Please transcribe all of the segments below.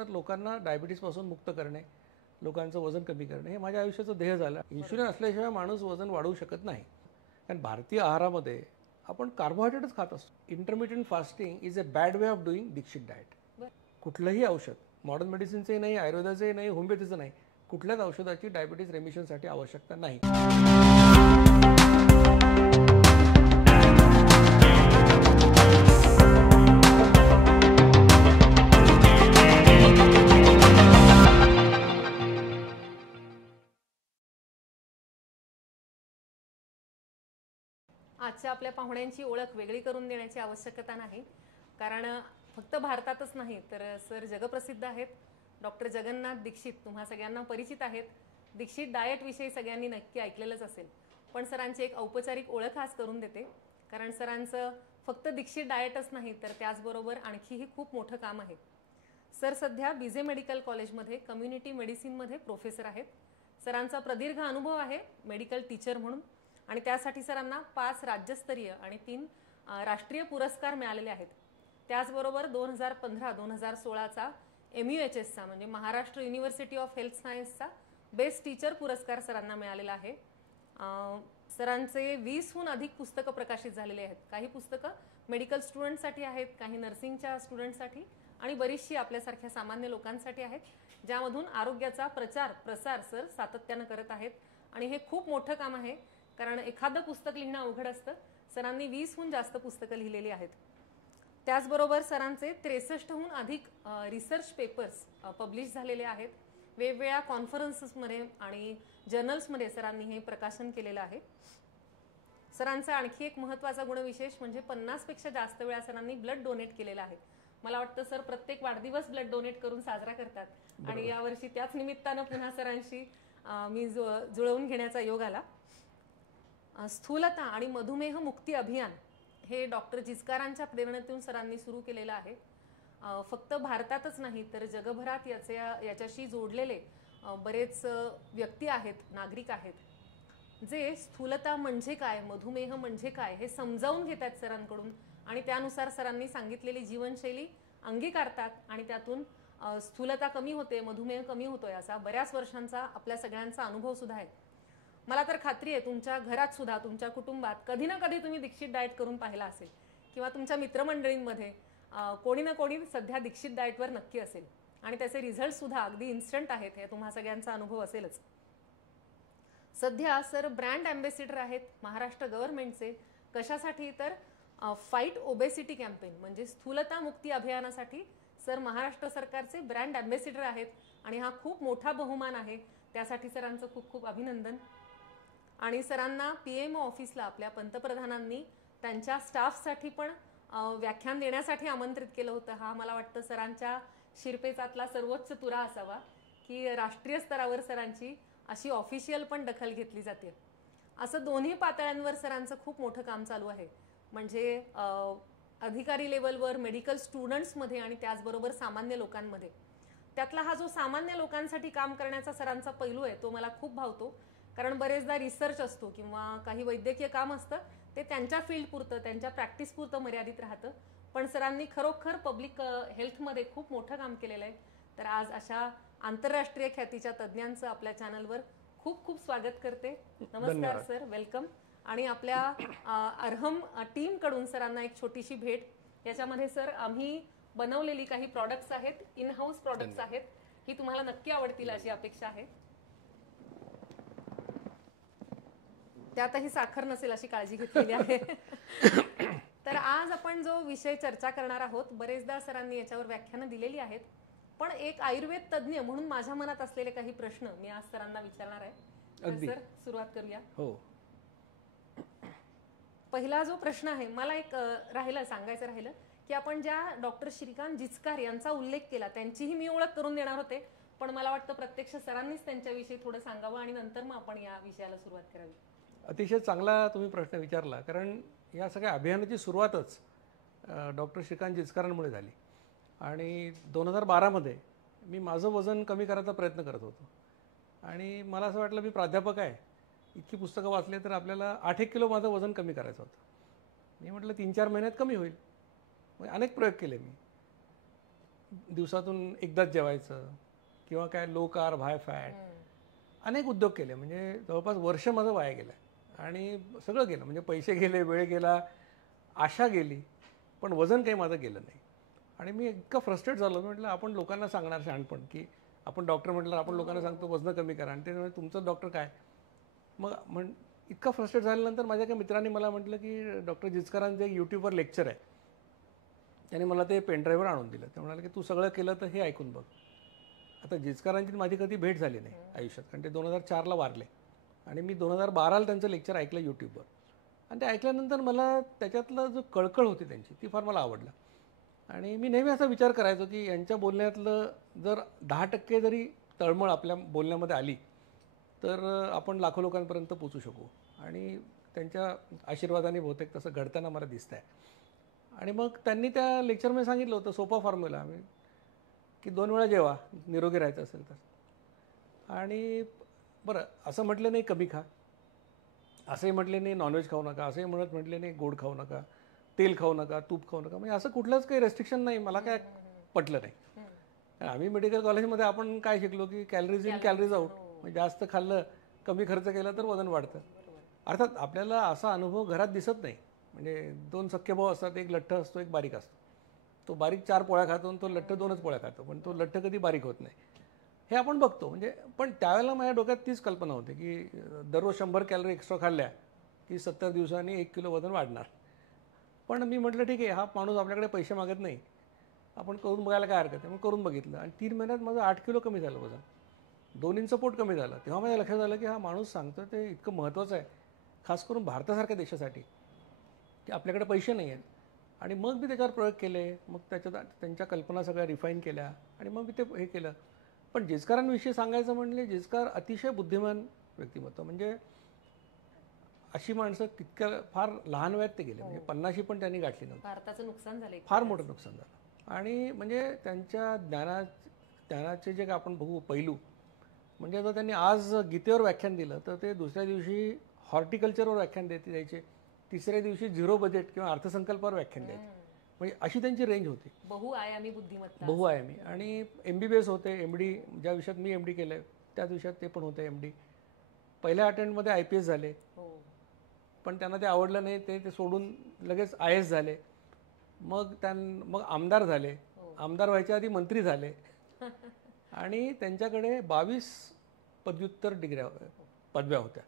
तर लोकांना डायबिटीसपासून मुक्त करणे, लोकांचं वजन कमी करणे हे माझ्या आयुष्याचं ध्येय झालं. इन्शुलिन असल्याशिवाय माणूस वजन वाढवू शकत नाही. कारण भारतीय आहारामध्ये आपण कार्बोहायड्रेटच खात असतो. Intermittent fasting is a bad way of doing Dikshit diet. कुठलंही औषध, मॉडर्न मेडिसिनचंही नाही, आयुर्वेदाचंही नाही, होमिओपॅथीचं नाही, कुठल्याच औषधाची डायबिटीस रेमिशनसाठी आवश्यकता नाही. आजच्या आपल्या पाहुण्यांची ओळख वेगळी करून देण्याची आवश्यकता नाही, कारण फक्त भारतातच नाही तर सर जगप्रसिद्ध आहेत. डॉक्टर जगन्नाथ दीक्षित तुम्हा सगळ्यांना परिचित आहेत. दीक्षित डाएट विषयी सगळ्यांनी नक्की ऐकलेलंच असेल, पण सरांची एक औपचारिक ओळख आज करून देते. कारण सरांचं फक्त दीक्षित डाएटच नाही तर त्याचबरोबर आणखीही खूप मोठं काम आहे. सर सध्या बीजे मेडिकल कॉलेजमध्ये कम्युनिटी मेडिसिनमध्ये प्रोफेसर आहेत. सरांचा प्रदीर्घ अनुभव आहे मेडिकल टीचर म्हणून, आणि त्यासाठी सरांना 5 राज्यस्तरीय आणि 3 राष्ट्रीय पुरस्कार मिळालेले आहेत. त्याचबरोबर 2015-2016चा MUHSचा म्हणजे महाराष्ट्र युनिव्हर्सिटी ऑफ हेल्थ सायन्सचा बेस्ट टीचर पुरस्कार सरांना मिळालेला आहे. सरांचे 20हून अधिक पुस्तकं प्रकाशित झालेले आहेत. काही पुस्तकं मेडिकल स्टुडंटसाठी आहेत, काही नर्सिंगच्या स्टुडंटसाठी आणि बरीचशी आपल्यासारख्या सामान्य लोकांसाठी आहेत, ज्यामधून आरोग्याचा प्रचार प्रसार सर सातत्यानं करत आहेत. आणि हे खूप मोठं काम आहे, कारण एखादं पुस्तक लिहिणं अवघड असतं. सरांनी 20हून जास्त पुस्तकं लिहिलेली आहेत. त्याचबरोबर सरांचे 63हून अधिक रिसर्च पेपर्स पब्लिश झालेले आहेत. वेगवेगळ्या कॉन्फरन्सेसमध्ये आणि जर्नल्समध्ये सरांनी हे प्रकाशन केलेलं आहे. सरांचा आणखी एक महत्त्वाचा गुणविशेष म्हणजे 50पेक्षा जास्त वेळा सरांनी ब्लड डोनेट केलेलं आहे. मला वाटतं सर प्रत्येक वाढदिवस ब्लड डोनेट करून साजरा करतात, आणि यावर्षी त्याच निमित्तानं पुन्हा सरांशी मी जुळवून घेण्याचा योग आला. स्थूलता आणि मधुमेह मुक्ती अभियान हे डॉक्टर जिचकारांच्या प्रेरणेतून सरांनी सुरू केलेलं आहे. फक्त भारतातच नाही तर जगभरात याच्याशी जोडलेले बरेच व्यक्ती आहेत, नागरिक आहेत, जे स्थूलता म्हणजे काय, मधुमेह म्हणजे काय हे समजावून घेतात सरांकडून, आणि त्यानुसार सरांनी सांगितलेली जीवनशैली अंगीकारतात, आणि त्यातून स्थूलता कमी होते, मधुमेह कमी होतोय असा बऱ्याच वर्षांचा आपल्या सगळ्यांचा अनुभव सुद्धा आहे. मला तर खात्री आहे तुमच्या घरात सुद्धा, तुमच्या कुटुंबात कधी ना कधी तुम्ही दीक्षित डाएट करून पाहिला असेल, किंवा तुमच्या मित्रमंडळींमध्ये कोणी ना कोणी सध्या दीक्षित डाएटवर नक्की असेल, आणि त्याचे रिझल्ट सुद्धा अगदी इन्स्टंट आहेत. हे तुम्हा सगळ्यांचा अनुभव असेलच. सध्या सर ब्रँड अँबॅसिडर आहेत महाराष्ट्र गव्हर्नमेंटचे. कशासाठी तर फाईट ओबेसिटी कॅम्पेन म्हणजे स्थूलता मुक्ती अभियानासाठी सर महाराष्ट्र सरकारचे ब्रँड अँबॅसिडर आहेत, आणि हा खूप मोठा बहुमान आहे. त्यासाठी सरांचं खूप खूप अभिनंदन. आणि सरांना PMO ऑफिसला आपल्या पंतप्रधानांनी त्यांच्या स्टाफसाठी पण व्याख्यान देण्यासाठी आमंत्रित केलं होतं. हा मला वाटतं सरांच्या शिरपेचातला सर्वोच्च तुरा असावा की राष्ट्रीय स्तरावर सरांची अशी ऑफिशियल पण दखल घेतली जाते. असं दोन्ही पातळ्यांवर सरांचं खूप मोठं काम चालू आहे. म्हणजे अधिकारी लेवलवर, मेडिकल स्टुडंट्समध्ये आणि त्याचबरोबर सामान्य लोकांमध्ये. त्यातला हा जो सामान्य लोकांसाठी काम करण्याचा सरांचा पैलू आहे तो मला खूप भावतो. कारण बरेचदा रिसर्च असतो किंवा काही वैद्यकीय काम असतं ते त्यांच्या फील्ड पुरतं, त्यांच्या प्रॅक्टिस पुरतं मर्यादित राहतं, पण सरांनी खरोखर पब्लिक हेल्थमध्ये खूप मोठं काम केलेलं आहे. तर आज अशा आंतरराष्ट्रीय ख्यातीच्या तज्ज्ञांचं आपल्या चॅनलवर खूप खूप स्वागत करते. नमस्कार सर, वेलकम. आणि आपल्या अर्हम टीमकडून सरांना एक छोटीशी भेट. याच्यामध्ये सर आम्ही बनवलेली काही प्रॉडक्ट्स आहेत, इन हाऊस प्रॉडक्ट्स आहेत, ही तुम्हाला नक्की आवडतील अशी अपेक्षा आहे. त्यातही साखर नसेल अशी काळजी घेतलेली आहे. तर आज आपण जो विषय चर्चा करणार आहोत, बरेचदा सरांनी याच्यावर व्याख्यानं दिलेली आहेत, पण एक आयुर्वेद तज्ज्ञ म्हणून माझ्या मनात असलेले काही प्रश्न मी आज सरांना विचारणार आहे. सर सुरुवात करूया. हो. पहिला जो प्रश्न आहे, मला एक सांगायचं राहिलं की आपण ज्या डॉक्टर श्रीकांत जिचकार यांचा उल्लेख केला त्यांचीही मी ओळख करून देणार होते, पण मला वाटतं प्रत्यक्ष सरांनीच त्यांच्याविषयी थोडं सांगावं आणि नंतर मग आपण या विषयाला सुरुवात करावी. अतिशय चांगला तुम्ही प्रश्न विचारला, कारण या सगळ्या अभियानाची सुरुवातच डॉक्टर श्रीकांत जिचकारांमुळे झाली. आणि 2012मध्ये मी माझं वजन कमी करायचा प्रयत्न करत होतो, आणि मला असं वाटलं मी प्राध्यापक आहे, इतकी पुस्तकं वाचले तर आपल्याला 8-1 किलो माझं वजन कमी करायचं होतं. मी म्हटलं 3-4 महिन्यात कमी होईल. अनेक प्रयोग केले मी. दिवसातून एकदाच जेवायचं किंवा काय लो कार्ब हाय फॅट, अनेक उद्योग केले. म्हणजे जवळपास वर्ष माझं वाया गेलं आणि सगळं गेलं. म्हणजे पैसे गेले, वेळ गेला, आशा गेली, पण वजन काही माझं गेलं नाही. आणि मी इतकं फ्रस्ट्रेट झालो. म्हटलं आपण लोकांना सांगणार शहाणपण की आपण डॉक्टर म्हटलं, आपण लोकांना सांगतो वजन कमी करा, आणि ते म्हणजे तुमचं डॉक्टर काय. मग इतकं फ्रस्ट्रेट झाल्यानंतर माझ्या एका मित्रांनी मला म्हटलं की डॉक्टर जिचकरांचं एक यूट्यूबवर लेक्चर आहे, त्याने मला ते पेनड्राईव्हवर आणून दिलं. ते म्हणाले की तू सगळं केलं तर हे ऐकून बघ. आता जिचकरांची माझी कधी भेट झाली नाही आयुष्यात, कारण ते 2004ला वारले आणि मी 2012ला त्यांचं लेक्चर ऐकलं यूट्यूबवर. आणि ते ऐकल्यानंतर मला त्याच्यातलं जो कळकळ होती त्यांची, ती फार मला आवडलं. आणि मी नेहमी असा विचार करायचो की यांच्या बोलण्यातलं जर 10% जरी तळमळ आपल्या बोलण्यामध्ये आली तर आपण लाखो लोकांपर्यंत पोचू शकू. आणि त्यांच्या आशीर्वादाने बहुतेक तसं घडताना मला दिसतं आहे. आणि मग त्यांनी त्या लेक्चरमध्ये सांगितलं होतं सोपा फॉर्म्युला की 2 वेळा जेवा निरोगी राहायचं असेल तर. आणि बरं, असं म्हटलं नाही कमी खा, असंही म्हटले नाही नॉनव्हेज खाऊ नका, असंही म्हटले नाही गोड खाऊ नका, तेल खाऊ नका, तूप खाऊ नका. म्हणजे असं कुठलंच काही रेस्ट्रिक्शन नाही. मला काय पटलं नाही. कारण आम्ही मेडिकल कॉलेजमध्ये आपण काय शिकलो की कॅलरीज इन कॅलरीज आउट. म्हणजे जास्त खाल्लं, कमी खर्च केला तर वजन वाढतं. अर्थात आपल्याला असा अनुभव घरात दिसत नाही. म्हणजे 2 सख्खे भाऊ असतात, एक लठ्ठ असतो, एक बारीक असतो. तो बारीक 4 पोळ्या खातो आणि तो लठ्ठ 2च पोळ्या खातो, पण तो लठ्ठ कधी बारीक होत नाही, हे आपण बघतो. म्हणजे पण त्यावेळेला माझ्या डोक्यात तीच कल्पना होती की दररोज 100 कॅलरी एक्स्ट्रा खाल्ल्या की 70 दिवसांनी 1 किलो वजन वाढणार. पण मी म्हटलं ठीक आहे, हा माणूस आपल्याकडे पैसे मागत नाही, आपण करून बघायला काय हरकत आहे. मग करून बघितलं आणि 3 महिन्यात माझं 8 किलो कमी झालं वजन, 2 इंच पोट कमी झालं. तेव्हा माझ्या लक्षात आलं की हा माणूस सांगतो ते इतकं महत्त्वाचं आहे, खास करून भारतासारख्या देशासाठी, की आपल्याकडे पैसे नाही आहेत. आणि मग मी त्याच्यावर प्रयोग केले, मग त्याच्यात त्यांच्या कल्पना सगळ्या रिफाईन केल्या आणि मग मी ते हे केलं. पण जिचकरांविषयी सांगायचं म्हणजे जिचकार अतिशय बुद्धिमान व्यक्तिमत्व. म्हणजे अशी माणसं तितक्या फार लहान वयात ते गेले, म्हणजे 50शी पण त्यांनी गाठली नव्हती. भारताचं नुकसान झालं, फार मोठं नुकसान झालं. आणि म्हणजे त्यांच्या ज्ञानाचे जे आपण बघू पैलू, म्हणजे जर त्यांनी आज गीतेवर व्याख्यान दिलं तर ते दुसऱ्या दिवशी हॉर्टिकल्चरवर व्याख्यान द्यायचे, तिसऱ्या दिवशी झिरो बजेट किंवा अर्थसंकल्पावर व्याख्यान द्यायचे. म्हणजे अशी त्यांची रेंज होती, बहुआयामी बुद्धिमत्ता. बहुआयामी. आणि MBBS होते, MD, ज्या विषयात मी MD केलं त्याच विषयात ते पण होते MD. पहिल्या अटेम्प्टमध्ये IPS झाले, पण त्यांना ते आवडलं नाही, ते सोडून लगेच IS झाले. मग आमदार झाले, आमदार व्हायच्या आधी मंत्री झाले. आणि त्यांच्याकडे 22 पदव्युत्तर पदव्या होत्या.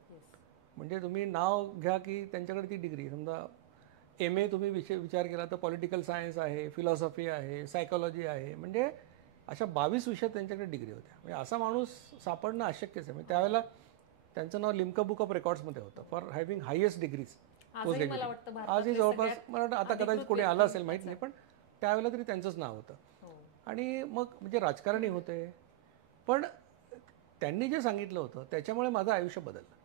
म्हणजे तुम्ही नाव घ्या की त्यांच्याकडे ती डिग्री, समजा MA तुम्ही विचार केला तर पॉलिटिकल सायन्स आहे, फिलॉसॉफी आहे, सायकॉलॉजी आहे. म्हणजे अशा 22 विषयात त्यांच्याकडे डिग्री होत्या. म्हणजे असा माणूस सापडणं अशक्यच आहे. म्हणजे त्यावेळेला त्यांचं नाव लिम्का बुक ऑफ रेकॉर्ड्समध्ये होतं फॉर हॅव्हिंग हायेस्ट डिग्रीज. आजही जवळपास मला वाटतं आता कदाचित कोणी आलं असेल माहीत नाही, पण त्यावेळेला तरी त्यांचंच नाव होतं. आणि मग म्हणजे राजकारणी होते, पण त्यांनी जे सांगितलं होतं त्याच्यामुळे माझं आयुष्य बदललं.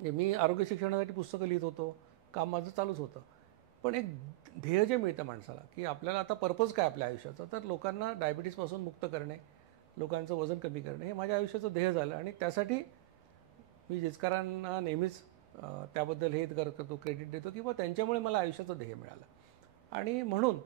म्हणजे मी आरोग्य शिक्षणासाठी पुस्तकं लिहित होतो, काम माझं चालूच होतं, पण एक ध्येय जे मिळतं माणसाला की आपल्याला आता पर्पज काय आपल्या आयुष्याचं, तर लोकांना डायबिटीसपासून मुक्त करणे, लोकांचं वजन कमी करणे, हे माझ्या आयुष्याचं ध्येय झालं. आणि त्यासाठी मी जिचकरांना नेहमीच त्याबद्दल हे करतो, क्रेडिट देतो, की त्यांच्यामुळे मला आयुष्याचं ध्येय मिळालं. आणि म्हणून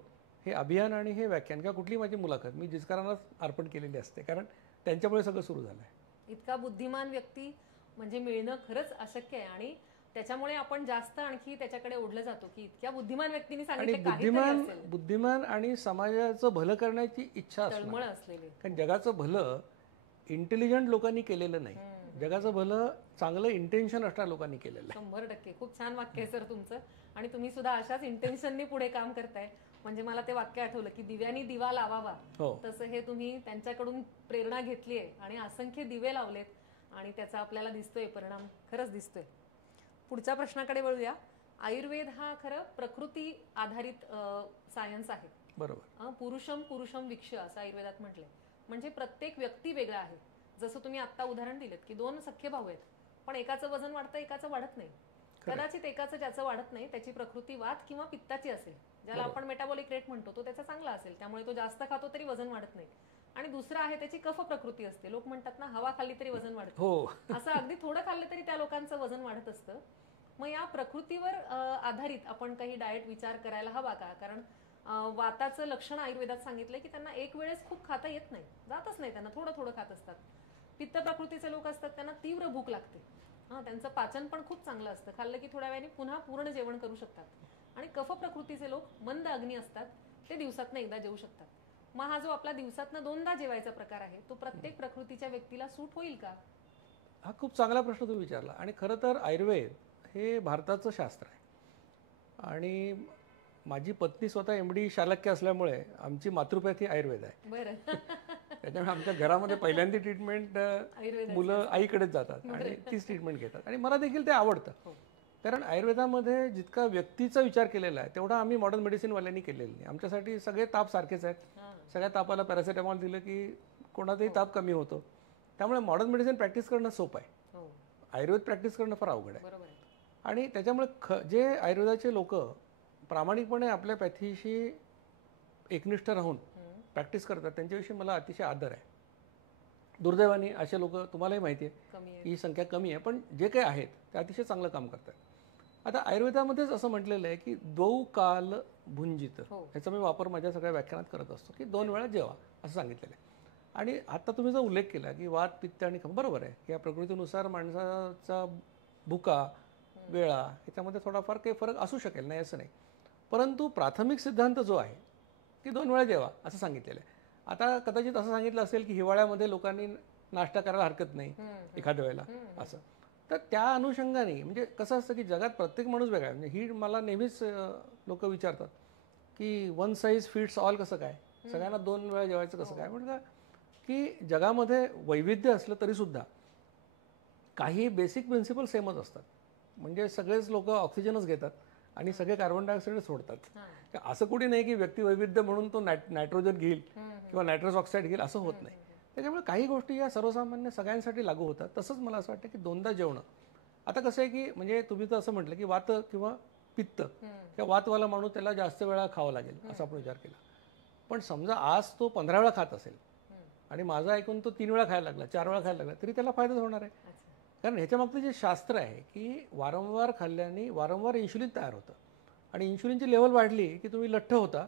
हे अभियान आणि हे व्याख्यान किंवा कुठली माझी मुलाखत मी जिचकरांनाच अर्पण केलेली असते, कारण त्यांच्यामुळे सगळं सुरू झालं आहे. इतका बुद्धिमान व्यक्ती म्हणजे मिळणं खरंच अशक्य आहे. आणि त्याच्यामुळे आपण जास्त आणखी त्याच्याकडे ओढलं जातो की इतक्या बुद्धिमान व्यक्तीने सांगितलं. बुद्धिमान आणि समाजाचं भलं करण्याची इच्छा असलेली, कारण जगाचं भलं इंटेलिजंट लोकांनी केलेलं नाही, जगाचं भलं चांगलं इंटेन्शन असणाऱ्या लोकांनी केलेलं आहे. 100%. खूप छान वाक्य आहे सर तुमचं. आणि तुम्ही सुद्धा अशाच इंटेन्शननी पुढे काम करताय. म्हणजे मला ते वाक्य आठवलं की दिव्यानी दिवा लावावा, तसं हे तुम्ही त्यांच्याकडून प्रेरणा घेतली आहे आणि असंख्य दिवे लावलेत आणि त्याचा आपल्याला दिसतोय परिणाम, खरंच दिसतोय. पुढच्या प्रश्नाकडे वळूया. आयुर्वेद हा खरं प्रकृती आधारित सायन्स आहे, बरोबर. पुरुषम विक्ष असं आयुर्वेदात म्हटलंय. म्हणजे प्रत्येक व्यक्ती वेगळा आहे. जसं तुम्ही आता उदाहरण दिलेत की 2 सख्खे भाऊ आहेत, पण एकाचं वजन वाढतं, एकाचं वाढत नाही. कदाचित एकाचं ज्याचं वाढत नाही त्याची प्रकृती वात किंवा पित्ताची असेल, ज्याला आपण मेटाबॉलिक रेट म्हणतो, तो त्याचा चांगला असेल, त्यामुळे तो जास्त खातो तरी वजन वाढत नाही. आणि दुसरा आहे त्याची कफ प्रकृती असते. लोक म्हणतात ना, हवा खाल्ली तरी वजन वाढतं, असं अगदी थोडं खाल्लं तरी त्या लोकांचं वजन वाढत असतं. मग या प्रकृतीवर आधारित आपण काही डाएट विचार करायला हवा का? कारण वाताचं लक्षण आयुर्वेदात सांगितलंय की त्यांना एक वेळेस खूप खाता येत नाही, जातच नाही, त्यांना थोडं थोडं खात असतात. पित्त प्रकृतीचे लोक असतात त्यांना तीव्र भूक लागते, त्यांचं पाचन पण खूप चांगलं असतं, खाल्लं की थोड्या वेळाने पुन्हा पूर्ण जेवण करू शकतात. आणि कफ प्रकृतीचे लोक मंद अग्नी असतात, ते दिवसातनं एकदा जेवू शकतात. मग हा जो आपला दिवसातनं दोनदा जेवायचा प्रकार आहे तो प्रत्येक प्रकृतीच्या व्यक्तीला सूट होईल का? हा खूप चांगला प्रश्न तुम्ही विचारला. आणि खरं तर आयुर्वेद हे भारताचं शास्त्र आहे. आणि माझी पत्नी स्वतः MD शालक्य असल्यामुळे आमची मातृपॅथी आयुर्वेद आहे. बरं. त्याच्यामुळे आमच्या घरामध्ये पहिल्यांदी ट्रीटमेंट मुलं आईकडेच जातात आणि तीच ट्रीटमेंट घेतात. आणि मला देखील ते आवडतं, कारण आयुर्वेदामध्ये जितका व्यक्तीचा विचार केलेला आहे तेवढा आम्ही मॉडर्न मेडिसिनवाल्यांनी केलेला नाही. आमच्यासाठी सगळे ताप सारखेच आहेत. सगळ्या तापाला पॅरासिटामॉल दिलं की कोणाचाही ताप कमी होतो. त्यामुळे मॉडर्न मेडिसिन प्रॅक्टिस करणं सोपं आहे, आयुर्वेद प्रॅक्टिस करणं फार अवघड आहे. आणि त्याच्यामुळे जे आयुर्वेदाचे लोक प्रामाणिकपणे आपल्या पॅथीशी एकनिष्ठ राहून प्रॅक्टिस करतात त्यांच्याविषयी मला अतिशय आदर आहे. दुर्दैवाने असे लोक तुम्हालाही माहिती आहे ही संख्या कमी आहे, पण जे काही आहेत ते अतिशय चांगलं काम करतात. आता आयुर्वेदामध्येच असं म्हटलेलं आहे की द्वौ काल भुंजित, ह्याचा मी वापर माझ्या सगळ्या व्याख्यानात करत असतो की 2 वेळा जेवा असं सांगितलेलं आहे. आणि आता तुम्ही जो उल्लेख केला की वात पित्त आणि कफ, बरोबर आहे की या प्रकृतीनुसार माणसाचा भुका वेळा ह्याच्यामध्ये थोडाफार काही फरक असू शकेल, नाही असं नाही. परंतु प्राथमिक सिद्धांत जो आहे की 2 वेळा जेवा असं सांगितलेलं आहे. आता कदाचित असं सांगितलं असेल की हिवाळ्यामध्ये लोकांनी नाश्ता करायला हरकत नाही एखाद्या वेळेला असं. तर त्या अनुषंगाने म्हणजे कसं असतं की जगात प्रत्येक माणूस वेगळा आहे. म्हणजे ही मला नेहमीच लोक विचारतात की वन साईज फिट्स ऑल कसं काय, सगळ्यांना 2 वेळा जेवायचं कसं काय. म्हणजे की जगामध्ये वैविध्य असलं तरीसुद्धा काही बेसिक प्रिन्सिपल सेमच असतात. म्हणजे सगळेच लोक ऑक्सिजनच घेतात आणि सगळे कार्बन डायऑक्साईड सोडतात. असं कुठे नाही की व्यक्ती वैविध्य म्हणून तो नायट्रोजन घेईल किंवा नायट्रस ऑक्साईड घेईल, असं होत नाही. त्याच्यामुळे काही गोष्टी या सर्वसामान्य सगळ्यांसाठी लागू होतात. तसंच मला असं वाटतं की 2दा जेवणं. आता कसं आहे की म्हणजे तुम्ही तर असं म्हटलं की वात किंवा पित्त किंवा वातवाला माणूस त्याला जास्त वेळा खावं लागेल असा आपण विचार केला. पण समजा आज तो 15 वेळा खात असेल आणि माझं ऐकून तो 3 वेळा खायला लागला, 4 वेळा खायला लागला, तरी त्याला फायदाच होणार आहे. कारण ह्याच्यामागचं जे शास्त्र आहे की वारंवार खाल्ल्याने वारंवार इन्शुलिन तयार होतं आणि इन्शुलिनची लेवल वाढली की तुम्ही लठ्ठ होता,